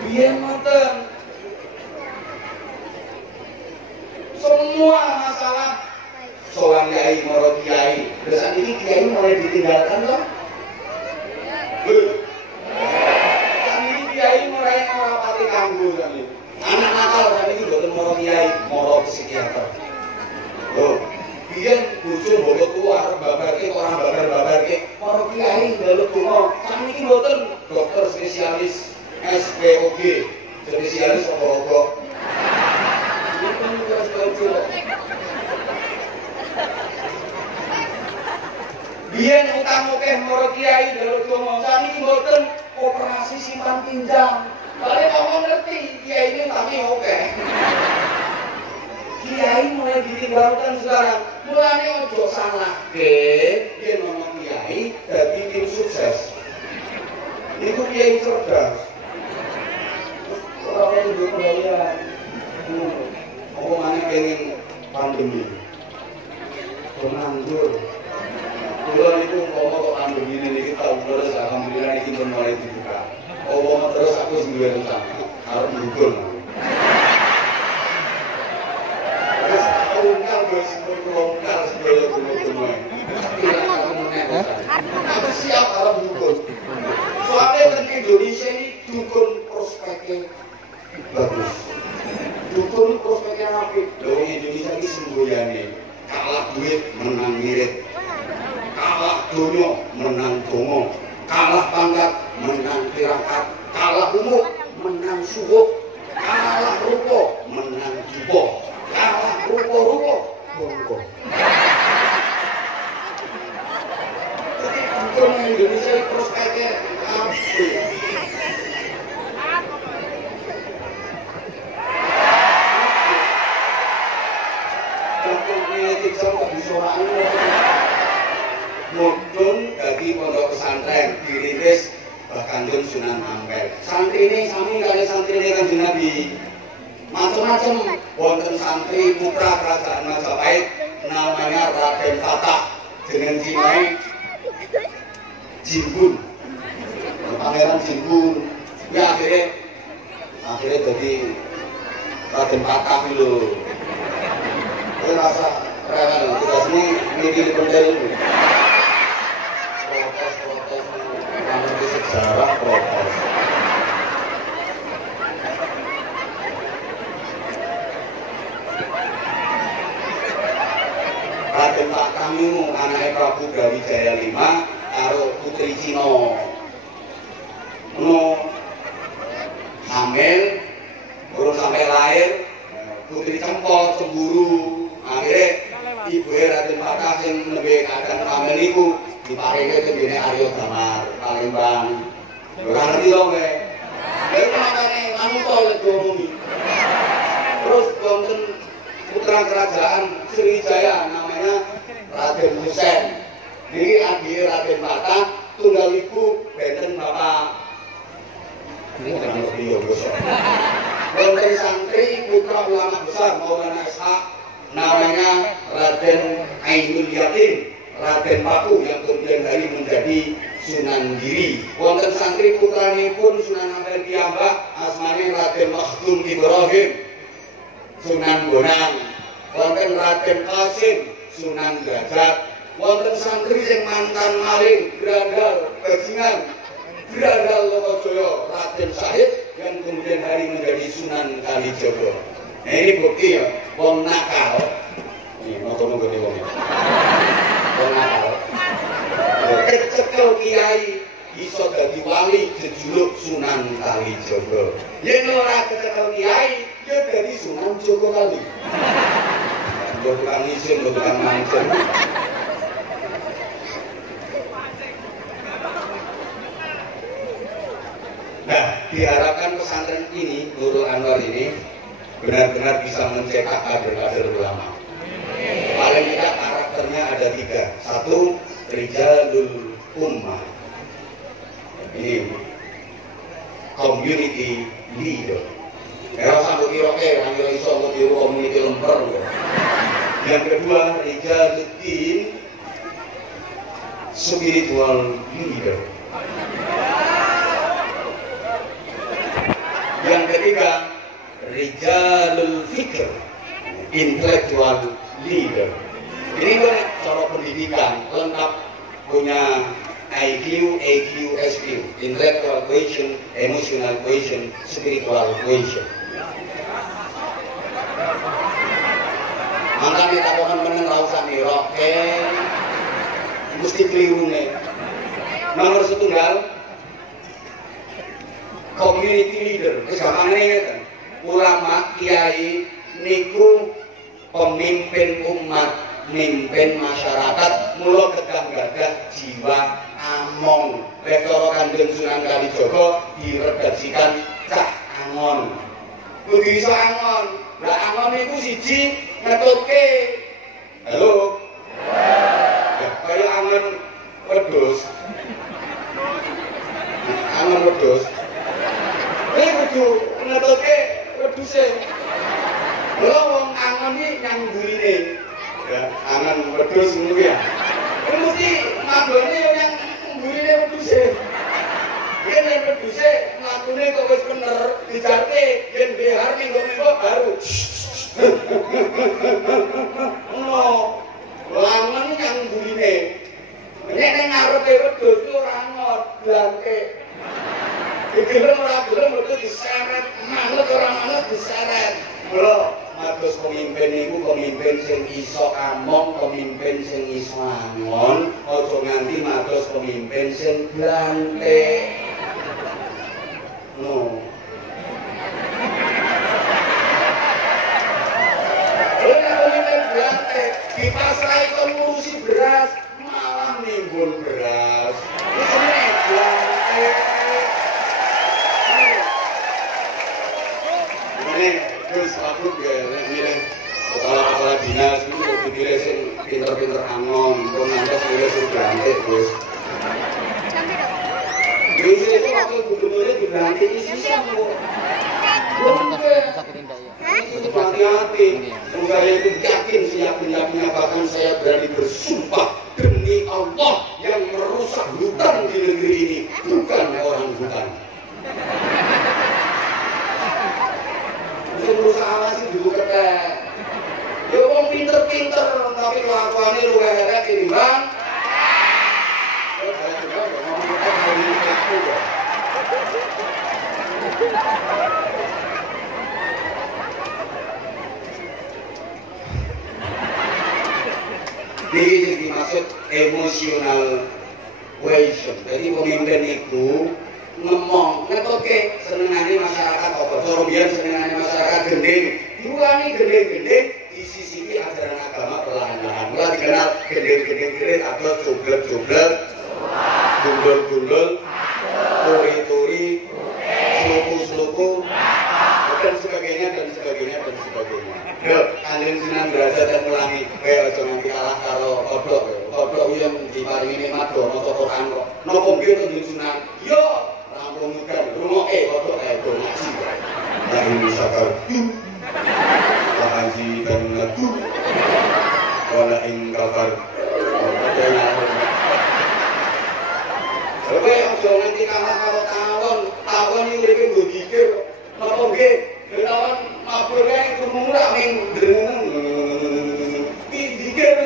Biyen ngoten. Semua masalah soal kiai moro kiai. Terus ini kiai mulai ditinggalkan loh. Kan ini kiai mulai ora pati kanggo kan iki. Anak nakal kan iki mboten moro kiai, moro psikiater. Loh, biyen bojo mbok keluar babarke ora babar-babarke, moro kiai njaluk donga. Kan iki mboten dokter spesialis SPOG, spesialis opo-opo. Biyen utang akeh moro kiai njaluk donga. Saniki mboten operasi simpan pinjam. Kalian ngomong ngerti, kiai ini tapi oke. Kiai mulai ditinggalkan sekarang. Mulanya ojo salah ke, dia ngomong kiai jadi tim sukses. Itu kiai cerdas. Orang yang hidup kalian, omongannya pengen pandemi, penganggur. Kalau itu ngomong kok pandemi ini kita terus alhamdulillah ini pun mulai dibuka. Ngomong terus aku sendiri utang, harus mendukung. Terus ungkal gue ungkal sebelum semua. Aku siap harus mendukung. Soalnya di Indonesia ini dukun prospeknya bagus. Dukun prospeknya apik. Loh Indonesia ini semboyane. Kalah duit menang mirip. Kalah donya menang donga. Kalah pangkat menang tirakat, kalah umur menang subuh, kalah rupa menang jubo, kalah rupa-rupa Monggo. Jadi bukan Indonesia prospeknya apa? Mudun dadi pondok pesantren dirintis Mbah Kanjeng Sunan Ampel. Santri ini sami kali santri ini Kanjeng Nabi. Macam-macam wonten santri putra kerajaan Majapahit namanya Raden Fatah dengan Cimai Jimbun. Pangeran Jimbun. Ya akhirnya jadi Raden Fatah lho. Kowe rasa rewel kita semua mikir pendel. Protes mengenai sejarah protes. Raden Fatah niku anake Prabu Brawijaya V karo putri Cina. Hamil urung sampai lahir putri Cempol cemburu. Akhirnya ibu Raden Fatah sing nembe kadang hamil niku diparingi dene Arya Damar Palembang. Ora ngerti to kowe. Lha makane anu to lek diomongi. Terus wonten putra kerajaan Sriwijaya namanya Raden Husein. Niki adike Raden Fatah tunggal ibu benten bapak. Wonten santri putra ulama besar Maulana Ishaq namanya Raden Ainul Yakin, Raden Paku yang kemudian hari menjadi Sunan Giri. Wonten santri putranipun Sunan Ampel piyambak asmane Raden Makhdum Ibrahim, Sunan Bonang. Wonten Raden Qasim, Sunan Derajat. Wonten santri sing mantan maling, grandal, bajingan, grandal Lokojoyo, Raden Syahid yang kemudian hari menjadi Sunan Kalijaga. Nah ini bukti ya, wong nakal. Ini ngono-ngono gede wong. Wong nakal. Kecekel kiai iso dadi wali jejuluk Sunan Kalijaga. Yen ora kecekel kiai, ya dadi Sunan Jogokali. Bukan isin, bukan mancing. Nah, diharapkan pesantren ini, Nurul Anwar ini benar-benar bisa mencetak kader-kader ulama. Paling tidak karakternya ada 3. 1, Rijalul Ummah. Ini community leader. Era sampai kira-kira yang iso ngetiru community lemper. Yang kedua, Rijaluddin, spiritual leader. Yang ketiga, Rijalul Fikr, intellectual leader. Ini kan cara pendidikan lengkap, punya IQ, EQ, SQ, intellectual quotient, emotional quotient, spiritual quotient. Maka kita akan menang sami roke, mesti keliru nih. Nomor 1, community leader, gampangnya ulama, kiai, niku pemimpin umat, mimpin masyarakat, mula kedang gadah jiwa among. Rektoro Kanjeng Sunan Kalijaga diredaksikan cah angon. Kudu iso angon. Lah angon niku siji ngetutke. Halo. Ya, kaya angon wedhus. Angon wedhus. Ini kudu ngetutke wedhuse. Lha wong angon iki nang gurine. Ya, angon wedhus ngono ya. Ini mesti manggone yang gurine wedhuse. Yen wedhuse mlakune kok wis bener, dijarke yen behar ning nggo baru. Ono langen yang gurine. Nek ning ngarepe wedhus ku ora angon, dilarke. Gelem ora gelem itu diseret, manut ora manut diseret. Mula mados pemimpin niku pemimpin sing iso among, pemimpin sing iso angon, aja nganti mados pemimpin sing blantek. No. Ora pemimpin blantek. Sepatu ya milih kepala dinas itu dipilih sing pinter-pinter anon, pun nanti milih Subrante Gus. Gus itu waktu gubernurnya diberhenti sisa kok. Hati-hati, saya itu yakin, seyakin-yakinnya bahkan saya berani bersumpah demi Allah yang merusak hutan di negeri ini bukan orang hutan. Merusak apa sih dulu ketek? Ya orang pinter-pinter, tapi kelakuannya lu hehehe tinimbang. Saya juga ngomong hal ini juga. Ini dimaksud emotional cohesion. Jadi pemimpin itu ngomong, ngetoke senengane masyarakat apa? Corobian senengane masyarakat gending. Diulangi gending-gending, disisipi ajaran agama perlahan-lahan. Mulai dikenal gending-gending atau joblek-joblek, gundul-gundul, turi-turi, seluku-seluku, dan sebagainya, dan sebagainya, dan sebagainya. Yo, Kanjeng Sunan Derajat dan ulangi, aja nganti kalah karo kodhok. Kodhok yang diparingi nikmat do maca Quran kok. Napa nggih Kanjeng Sunan? Yo, rampung mudan, rungokke kodhok do ngaji. Ya ini sakar. Haji dan lagu. Wala ing kafar. Kowe aja nganti kalah karo tawon iki uripe nggo gigir. Napa nggih? Tawon mabure itu murah ning drengen. Gigir.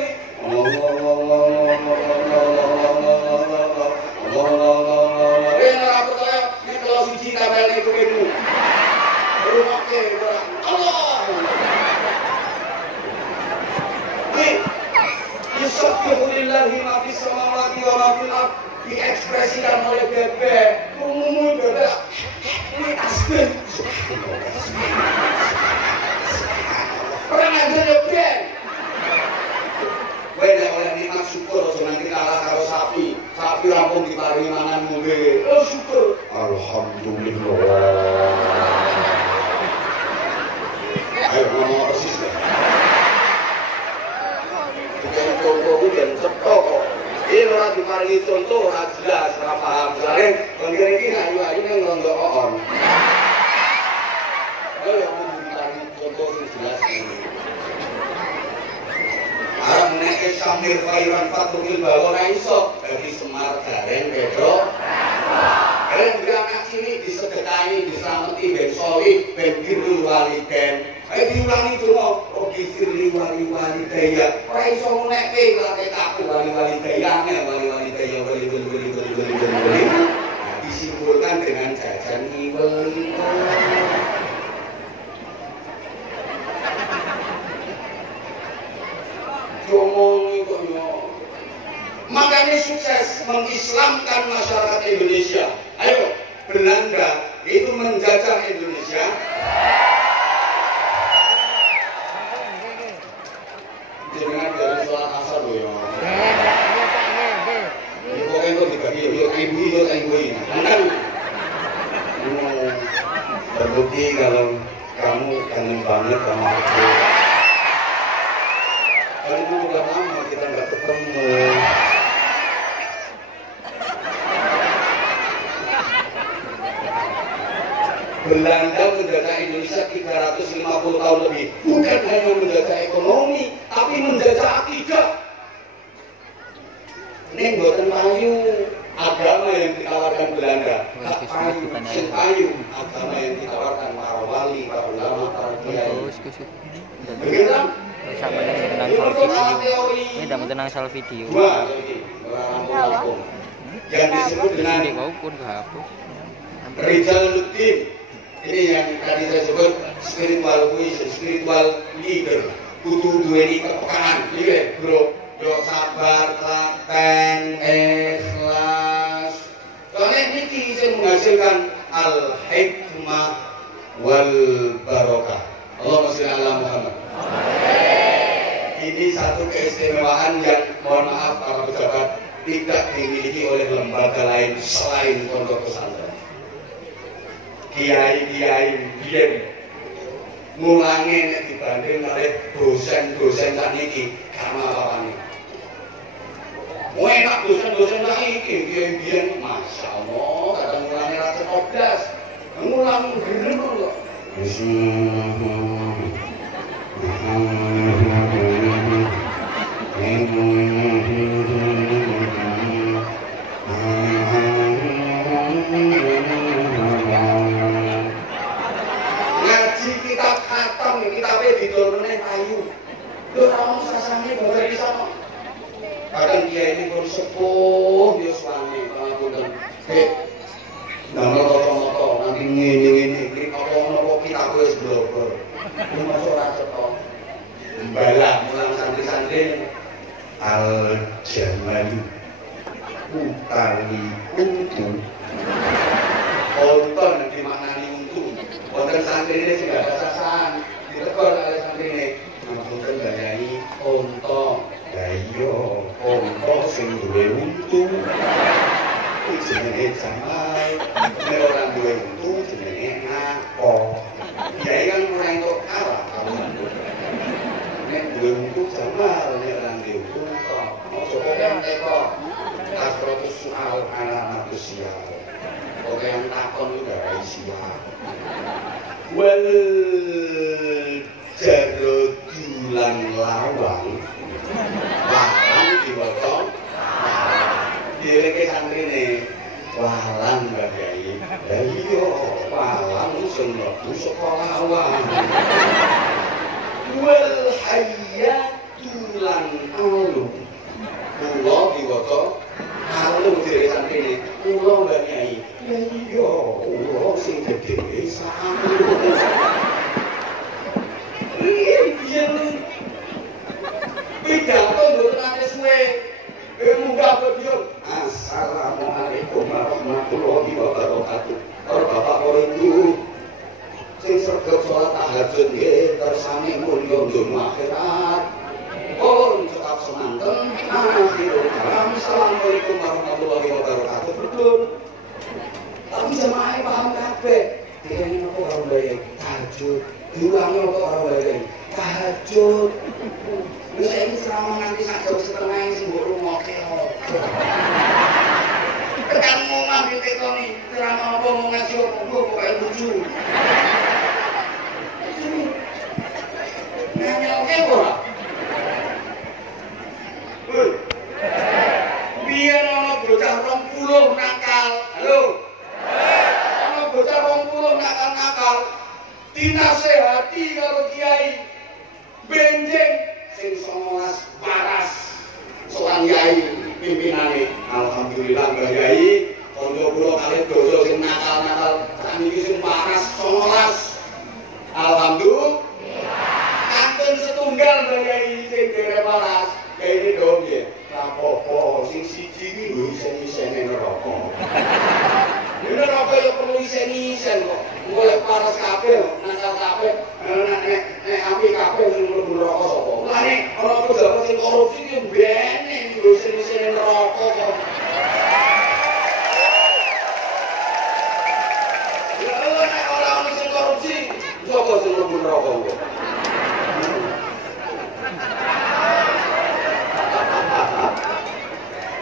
Yusabbihulillahi ma fis samawati wa ma fil ardh diekspresikan oleh bebek umum bebek ini tasbih orang aja bebek wene oleh nikmat syukur aja nanti kalah karo sapi rampung diparingi mangan ngombe oh syukur alhamdulillah ayo ngomong persis deh contoh dan cetok kok. Ini orang diparingi contoh ora jelas, ora paham. Misale bangkir iki ayu-ayu nang rondo on. Ayo diparingi contoh sing jelas iki. Arep nek samir khairan fatul bawa ora iso dadi semar gareng wedok. Kalian anak cilik disedekahi, diselamati ben solih, ben birrul waliden. Ayo diulangi dulu, Rogi firli wali-wali daya. Ora iso nekke late kaku wali-wali dayane, wali-wali daya wali. Disimpulkan dengan jajan iweli. Ngomong itu yo. Makanya sukses mengislamkan masyarakat Indonesia. Ayo, Belanda itu menjajah Indonesia. Jangan dari sholat asar loh ya. Ini pokoknya itu dibagi yuk ibu. Kan terbukti kalau kamu kangen banget sama aku. Kan itu udah lama kita nggak ketemu. Belanda menjajah Indonesia 350 tahun lebih. Bukan hanya menjajah ekonomi, tapi menjajah akidah. Ini buatan payu agama yang ditawarkan Belanda. Tak payu agama yang ditawarkan para wali, para ulama, para kiai. Begitu? Ini udah mengenang soal video. Yang disebut dengan Rijaluddin. Ini yang tadi saya sebut spiritual leader. Kudu duweni kepekanan, iki bro. Yo sabar, telaten, ikhlas. Soalnya niki sing menghasilkan al-hikmah wal barokah. Allahumma sholli ala Muhammad. Ini satu keistimewaan yang mohon maaf para pejabat tidak dimiliki oleh lembaga lain selain pondok pesantren. Kiai-kiai biyen Mulange nek dibanding kali dosen-dosen sakniki karena apa-apane. Enak dosen-dosen sakniki biyen masyaallah kadang mulange ra cerdas. Mulang bener kok. Ngaji kitab khatam kitabe didol meneh payu. Lho ora ono sasane babar di sana. Kadang kiai ini pun sepuh ya suami pangapunten. Nama kacamata nanti ngene-ngene iki apa kitabe wis blobor. Ini masuk ora cetok. Mbalah mulang santri-santri al-jamal utawi untu. Onton yang dimaknani untu. Wonten santri ini sing gak ada sasaran. Ditegur oleh santri ini. Ngapunten gayai onto. Ya iya, onto sing duwe untu. Jenenge jamal. Nek ora duwe untu jenenge ngako. Kiai kan ora entuk kalah kawan. Nek duwe untu jamal, nek ora duwe untu kok. Ojo kok kok. Asrotus soal ala manusia. Oke yang takon itu gak siap. Wal jarodulan lawang walang diwaca direke santri ne walang Mbak Yai. Lah iya walang sing mlebu saka lawang. Wal hayatulan alum kula diwaca alum direke santri ne kula Mbak Yai. Lah iya kula sing gedhe sami. Yen pidato mboten ate suwe. Munggah beliau. Assalamualaikum warahmatullahi wabarakatuh. Para bapak para ibu sing sregep salat tahajud nggih kersane mulya dunya akhirat. Pun tetap semanten. Akhirul kalam. Assalamualaikum warahmatullahi wabarakatuh. Betul. Tapi jamaah paham kabeh. Dene apa ora bayang tahajud. Diulangi apa ora bayang tahajud. Wis iki selama nganti sak jam setengah sing mbok rumokke. Tekan mau ngambil tekoni, ceramah apa mau ngaji apa pokoknya lucu. Nanya oke ora? Biyen ana bocah 20 nakal. Halo. Ana bocah 20 nakal-nakal. Dinasehati karo kiai. Benjing sing 19 waras. Seorang yai pimpinane. Alhamdulillah Mbah Yai, kanca kula kalih dosa sing nakal-nakal sakniki sing waras 19. Alhamdulillah. Kantun setunggal Mbah Yai sing derek waras. Kayak ini dong ya. Apa-apa sing siji iki lho isen-isene neraka. Neraka ya perlu isen-isen kok. Engko lek paras kabeh, nakal kabeh, nek api kabeh sing mlebu neraka sapa? Mulane ana pejabat sing korupsi ki mbene lho isen-isene neraka kok. Ya nek ora ono sing korupsi, sapa sing mlebu neraka kok?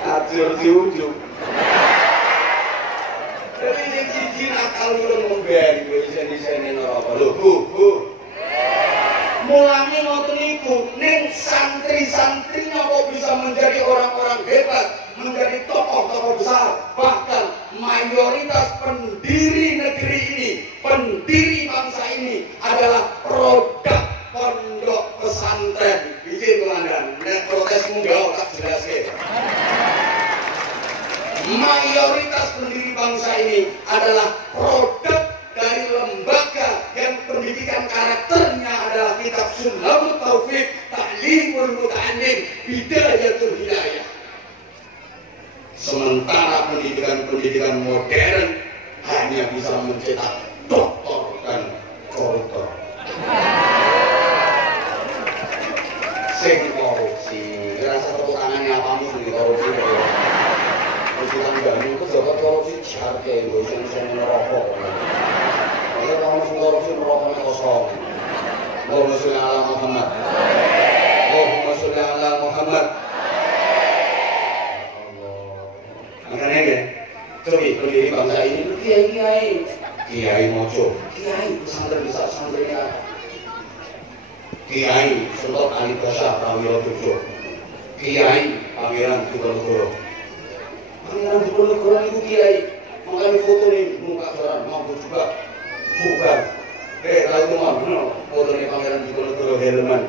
Ajur diunjuk. Jadi yang siji nakal urung ngomben isen-isene neraka. Lho, Bu. Mulange ngoten niku, ning santri-santrinya kok bisa menjadi orang-orang hebat, menjadi tokoh-tokoh besar, bahkan mayoritas pendiri negeri ini, pendiri bangsa ini adalah produk pondok pesantren. Izin komandan, nek protesmu gak tak jelaske. Mayoritas pendiri bangsa ini adalah produk dari lembaga yang pendidikan karakternya adalah kitab Sulamut Taufik, Ta'limul Muta'allim, Bidayatul Hidayah. Sementara pendidikan modern hanya bisa mencetak doktor dan koruptor. Sing korupsi, rasa tepuk tangannya apa nih di korupsi? Kita nggak pejabat korupsi jarke, gue sen nerokok. Kalau kamu korupsi nerokoknya kosong. Allahumma sholli ala Muhammad. Allahumma sholli ala Muhammad. Makanya ya, coba pendiri bangsa ini kiai mojo, kiai pesantren besar pesantrennya, kiai Sultan Ali Basa Prawiro Jojo, kiai Pangeran Diponegoro. Pangeran Diponegoro itu kiai, makanya foto nih muka jalan mampu juga, bukan. Tahu tuh mana foto nih Pangeran Diponegoro Herman.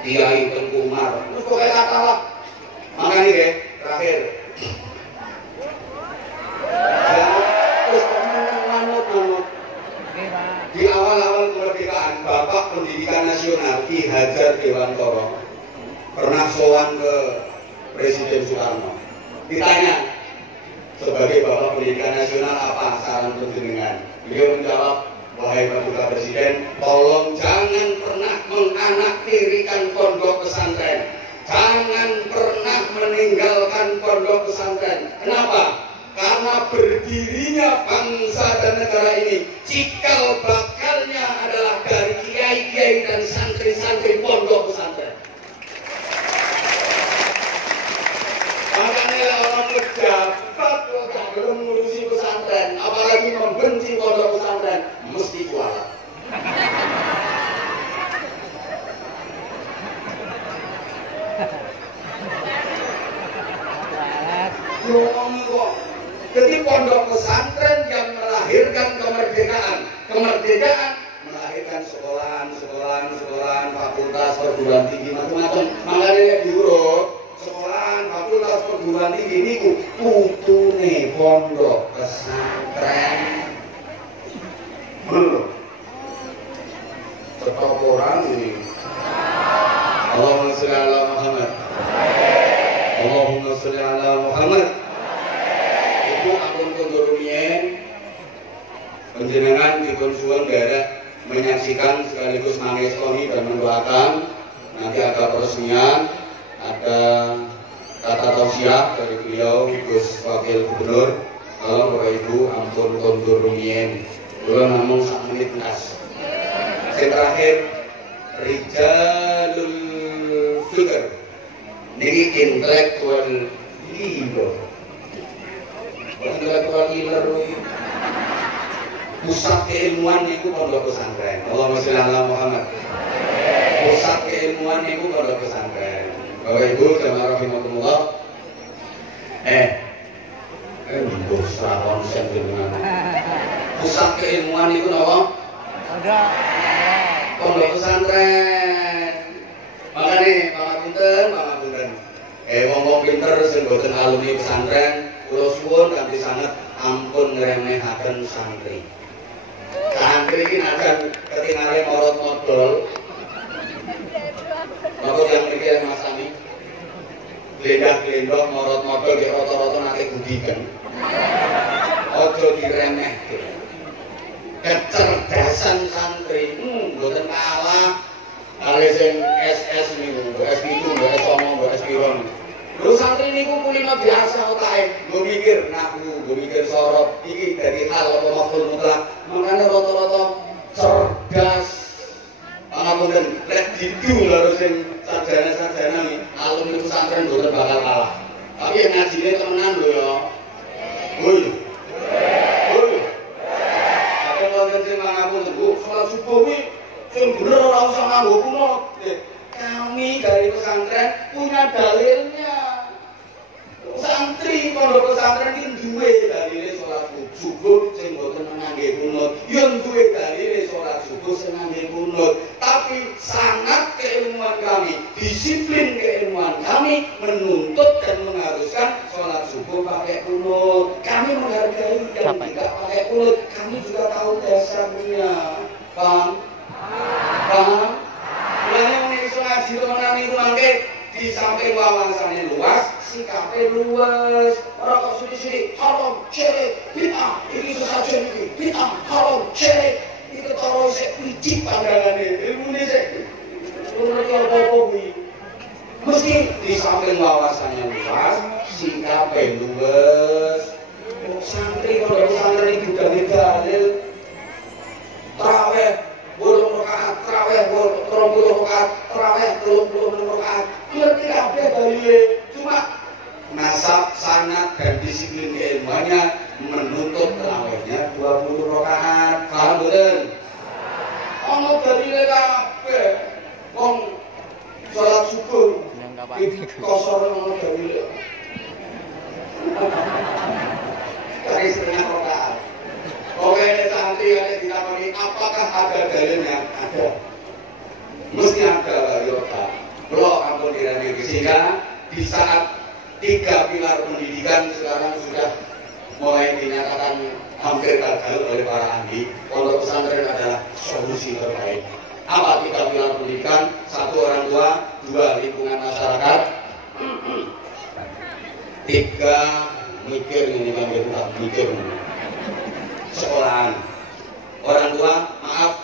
Kiai Tengku Umar, terus pokoknya kata lah. Makanya ya, terakhir. Ya, terus manut. Di awal-awal kemerdekaan, Bapak Pendidikan Nasional Ki Hajar Dewantoro pernah sowan ke Presiden Soekarno. Ditanya, sebagai Bapak Pendidikan Nasional apa saran penjenengan? Beliau menjawab, wahai Bapak Presiden, tolong jangan pernah menganaktirikan pondok pesantren. Jangan pernah meninggalkan pondok pesantren. Kenapa? Karena berdirinya bangsa dan negara ini cikal bakalnya adalah dari kiai-kiai dan santri-santri pondok pesantren. Makanya orang pejabat yang belum mengurusi pesantren, apalagi membenci pondok pesantren, mesti kualat. Jadi pondok pesantren yang melahirkan kemerdekaan, kemerdekaan melahirkan sekolahan, fakultas, perguruan tinggi, macam-macam. Makanya diurut sekolahan, fakultas, perguruan tinggi ini putune pondok pesantren. Belum. Cetok orang ini. Allahumma sholli ala Muhammad. Allahumma sholli ala Muhammad. Itu akun kondorumien penjenengan dipun suwun derek menyaksikan sekaligus mangestoni dan mendoakan. Nanti ada peresmian, ada kata tausiah dari beliau Gus Wakil Gubernur. Kalau Bapak Ibu ampun kondorumien, kula namung sak menit ndas. Yang terakhir, Rijalul Fikr niki intelektual leader. Intelektual leader pusat keilmuan niku pondok pesantren. Allahumma sholli ala Muhammad. Pusat keilmuan niku pondok pesantren. Bapak Ibu jamaah rahimakumullah. Dosa konsen dengan pusat keilmuan niku napa? Pondok pesantren. Makanya pangapunten. Wong-wong pinter sing boten alumni pesantren, kula suwun kanthi sanget ampun ngremehaken santri. Santri iki najan ketingale morot modal. Napa yang mriki Mas Sami? Glendah-glendok morot modal ki rata-rata nate budiken. Aja diremehke. Kecerdasan santri mboten kalah kali sing SS niku, S1, S2, S3. Lho santri niku kulino biasa otake, nggo mikir nahwu, nggo mikir sorot, iki dadi hal apa mafhum mutlak. Makane rata-rata cerdas. Pangapunten, lek didu lho sing sarjana-sarjana iki, alumni pesantren mboten bakal kalah. Tapi yang ngajine temenan lho ya. Woi. Salat subuh ini sing bener ora usah nganggo kunut. Kami dari pesantren punya dalilnya. Santri pondok pesantren iki duwe dalile salat subuh sing mboten ngangge kunut. Yo duwe dalile salat subuh sing ngangge kunut. Tapi sangat keilmuan kami, disiplin keilmuan kami menuntut dan mengharuskan salat subuh pakai kunut. Kami menghargai yang tidak pakai kunut. Kami juga tahu dasarnya. Paham? Mulanya mengenai isolasi teman-teman itu mangke di samping wawasannya luas, sikapnya luas. Orang kok sudi-sudi haram, syirik, bid'ah, ini sesajen ini, bid'ah, haram, syirik. Itu taruh saya pijik pandangannya, ilmunya saya. Menurut apa-apa ini. Mesti di samping wawasannya luas, sikapnya luas. Santri kalau santri ini budaya rakaat, tarawih 36 rakaat. Ngerti kabeh dalile. Cuma nasab, sanad dan disiplin keilmuannya menuntut tarawihnya 20 rakaat. Paham betul? Ono dalile kabeh. Wong salat subuh kosor ono dalile. Dari setengah rakaat. Oke, nanti ada ditakoni apakah ada dalilnya? Ada. Mesti ada Yoga. Belum ampun dirani sehingga di saat 3 pilar pendidikan sekarang sudah mulai dinyatakan hampir gagal oleh para ahli. Pondok pesantren adalah solusi terbaik. Apa 3 pilar pendidikan? 1 orang tua, 2 lingkungan masyarakat, 3 mikir ini kan mikir sekolahan. Orang tua, maaf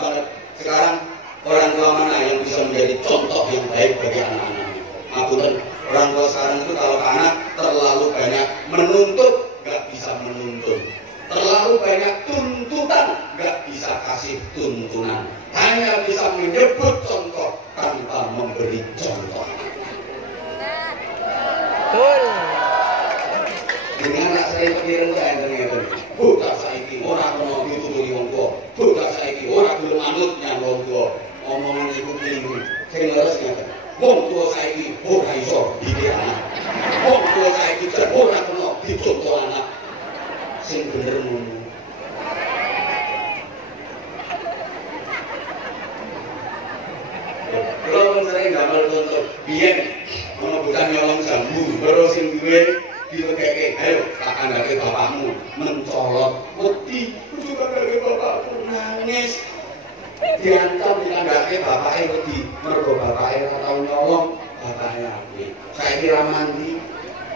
banget. Sekarang orang tua mana yang bisa menjadi contoh yang baik bagi anak-anaknya? Maafkan, orang tua sekarang itu kalau ke anak terlalu banyak menuntut, nggak bisa menuntun. Terlalu banyak tuntutan, nggak bisa kasih tuntunan. Hanya bisa menyebut contoh tanpa memberi contoh. Dengan anak saya pikiran saya ternyata budak saiki orang kena dituturi wong tua, budak saiki orang belum anutnya wong tua. Omongan iku keliru. Sing leres ngeten. Wong tua saiki ora iso didik anak. Wong tua saiki jan ora kena dicontoh anak. Sing bener ngono. Kalau sering gambar contoh, biyen ono bocah nyolong jambu, baru sing duwe diwekeke, ayo tak kandhake bapakmu mencolot, wedi, kudu kandhake bapakmu nangis. Diancam dikandhake bapake wedi, mergo bapake ora tau nyolong, bapake apik. Saiki ra mandi.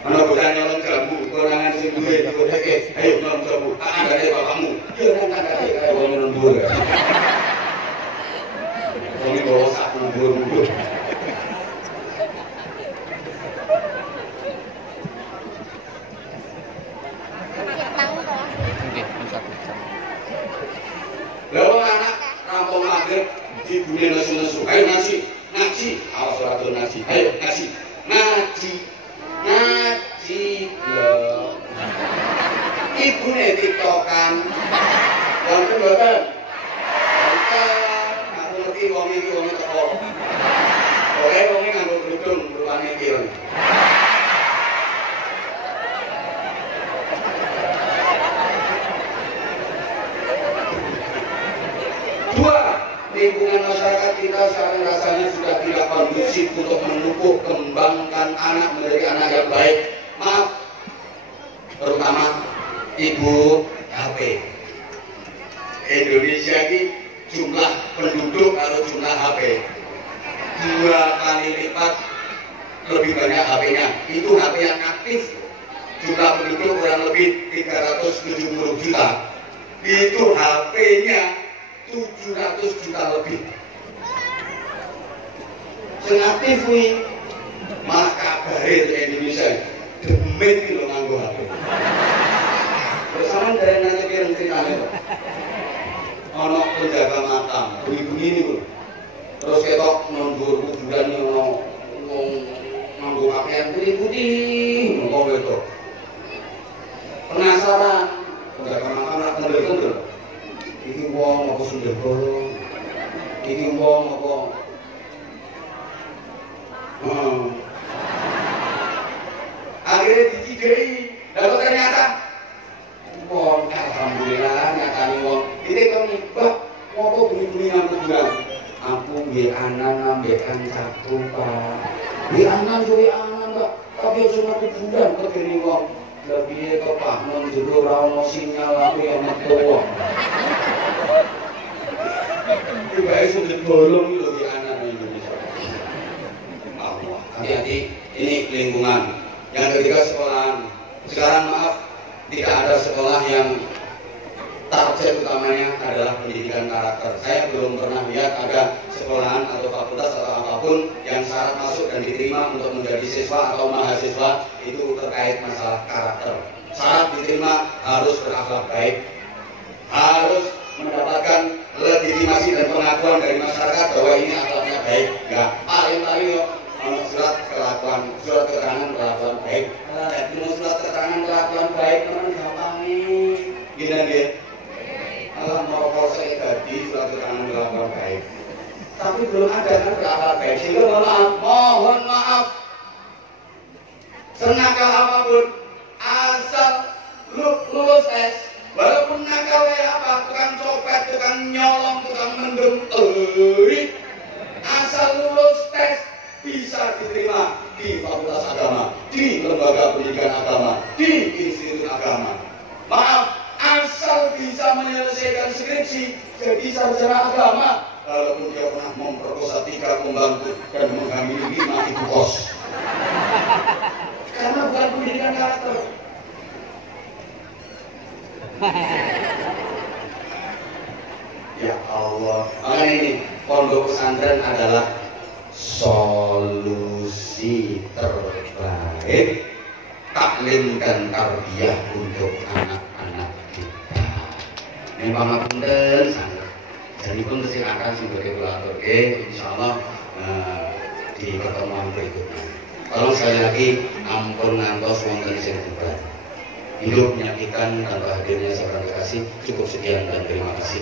Ana bocah nyolong jambu, konangan sing duwe diwekeke, ayo nyolong jambu, tak kandhake bapakmu. Yo nang kandhake kaya wong lembur. Ini bawa sak lembur-lembur. Lalu anak rampung maghrib ibunya nesu-nesu, ayo ngaji, awas ora gelem ngaji, ayo ngaji. Ibunya tiktokan, wonten mboten? Aku ngerti wong iki teko. Oke, wong iki nganggo kerudung rupane kireng. Lingkungan masyarakat kita sekarang rasanya sudah tidak kondusif untuk menumbuh kembangkan anak menjadi anak yang baik. Maaf, terutama ibu HP. Indonesia ini jumlah penduduk atau jumlah HP 2 kali lipat lebih banyak HP-nya. Itu HP yang aktif. Jumlah penduduk kurang lebih 370 juta. Itu HP-nya 700 juta lebih. Sing aktif kuwi malah kabare di Indonesia. Demit iki lho nganggo HP. Bersama dari nanya pirang ceritane kok. Ana penjaga makam, bunyi-bunyi niku. Terus ketok nondur kuburan ono wong nganggo pakaian putih-putih, ngono itu. Penasaran, penjaga makam nak kendel-kendel. Iki wong apa sundel bolong, iki wong apa akhirnya dicidai, lalu ternyata wong alhamdulillah nyatani wong ini kami mbak apa bunyi-bunyi nang kuburan aku nggih anan ambek kancaku Pak nggih anan mbak tapi cuma kuburan kene wong lebih ke Pak nang jero ora ono sinyal aku yang metu wong tiba-tiba sundel bolong iki lho anan Indonesia. Allah, hati-hati ini lingkungan. Yang ketiga sekolahan. Sekarang maaf tidak ada sekolah yang target utamanya adalah pendidikan karakter. Saya belum pernah lihat ada sekolahan atau fakultas atau apapun yang syarat masuk dan diterima untuk menjadi siswa atau mahasiswa itu terkait masalah karakter. Syarat diterima harus berakhlak baik, harus mendapatkan legitimasi dan pengakuan dari masyarakat bahwa ini akhlaknya baik. Enggak, paling-paling yo surat kelakuan, surat keterangan kelakuan baik. Cuma surat keterangan kelakuan baik teman gampang nih. Gini dia. Alam merokok saya tadi surat keterangan kelakuan baik. Tapi belum ada kan berakhlak baik. Sehingga mohon maaf. Senakal apapun, asal lulus tes. Walaupun nakal kayak apa, tukang copet, tukang nyolong, tukang mendem, asal lulus tes bisa diterima di fakultas agama, di lembaga pendidikan agama, di institut agama. Maaf, asal bisa menyelesaikan skripsi jadi sarjana agama, walaupun dia pernah memperkosa 3 pembantu dan menghamili 5 ibu kos. Karena bukan pendidikan karakter. Ya Allah, makanya ini pondok pesantren adalah solusi terbaik taklim dan tarbiyah untuk anak-anak kita. Ini pangapunten sangat. Jadi pun silakan sebagai kurator, insyaallah di pertemuan berikutnya. Tolong sekali lagi ampun ngantos wonten sing bubar. Hidup menyaksikan tanpa hadirnya seorang kekasih. Cukup sekian dan terima kasih.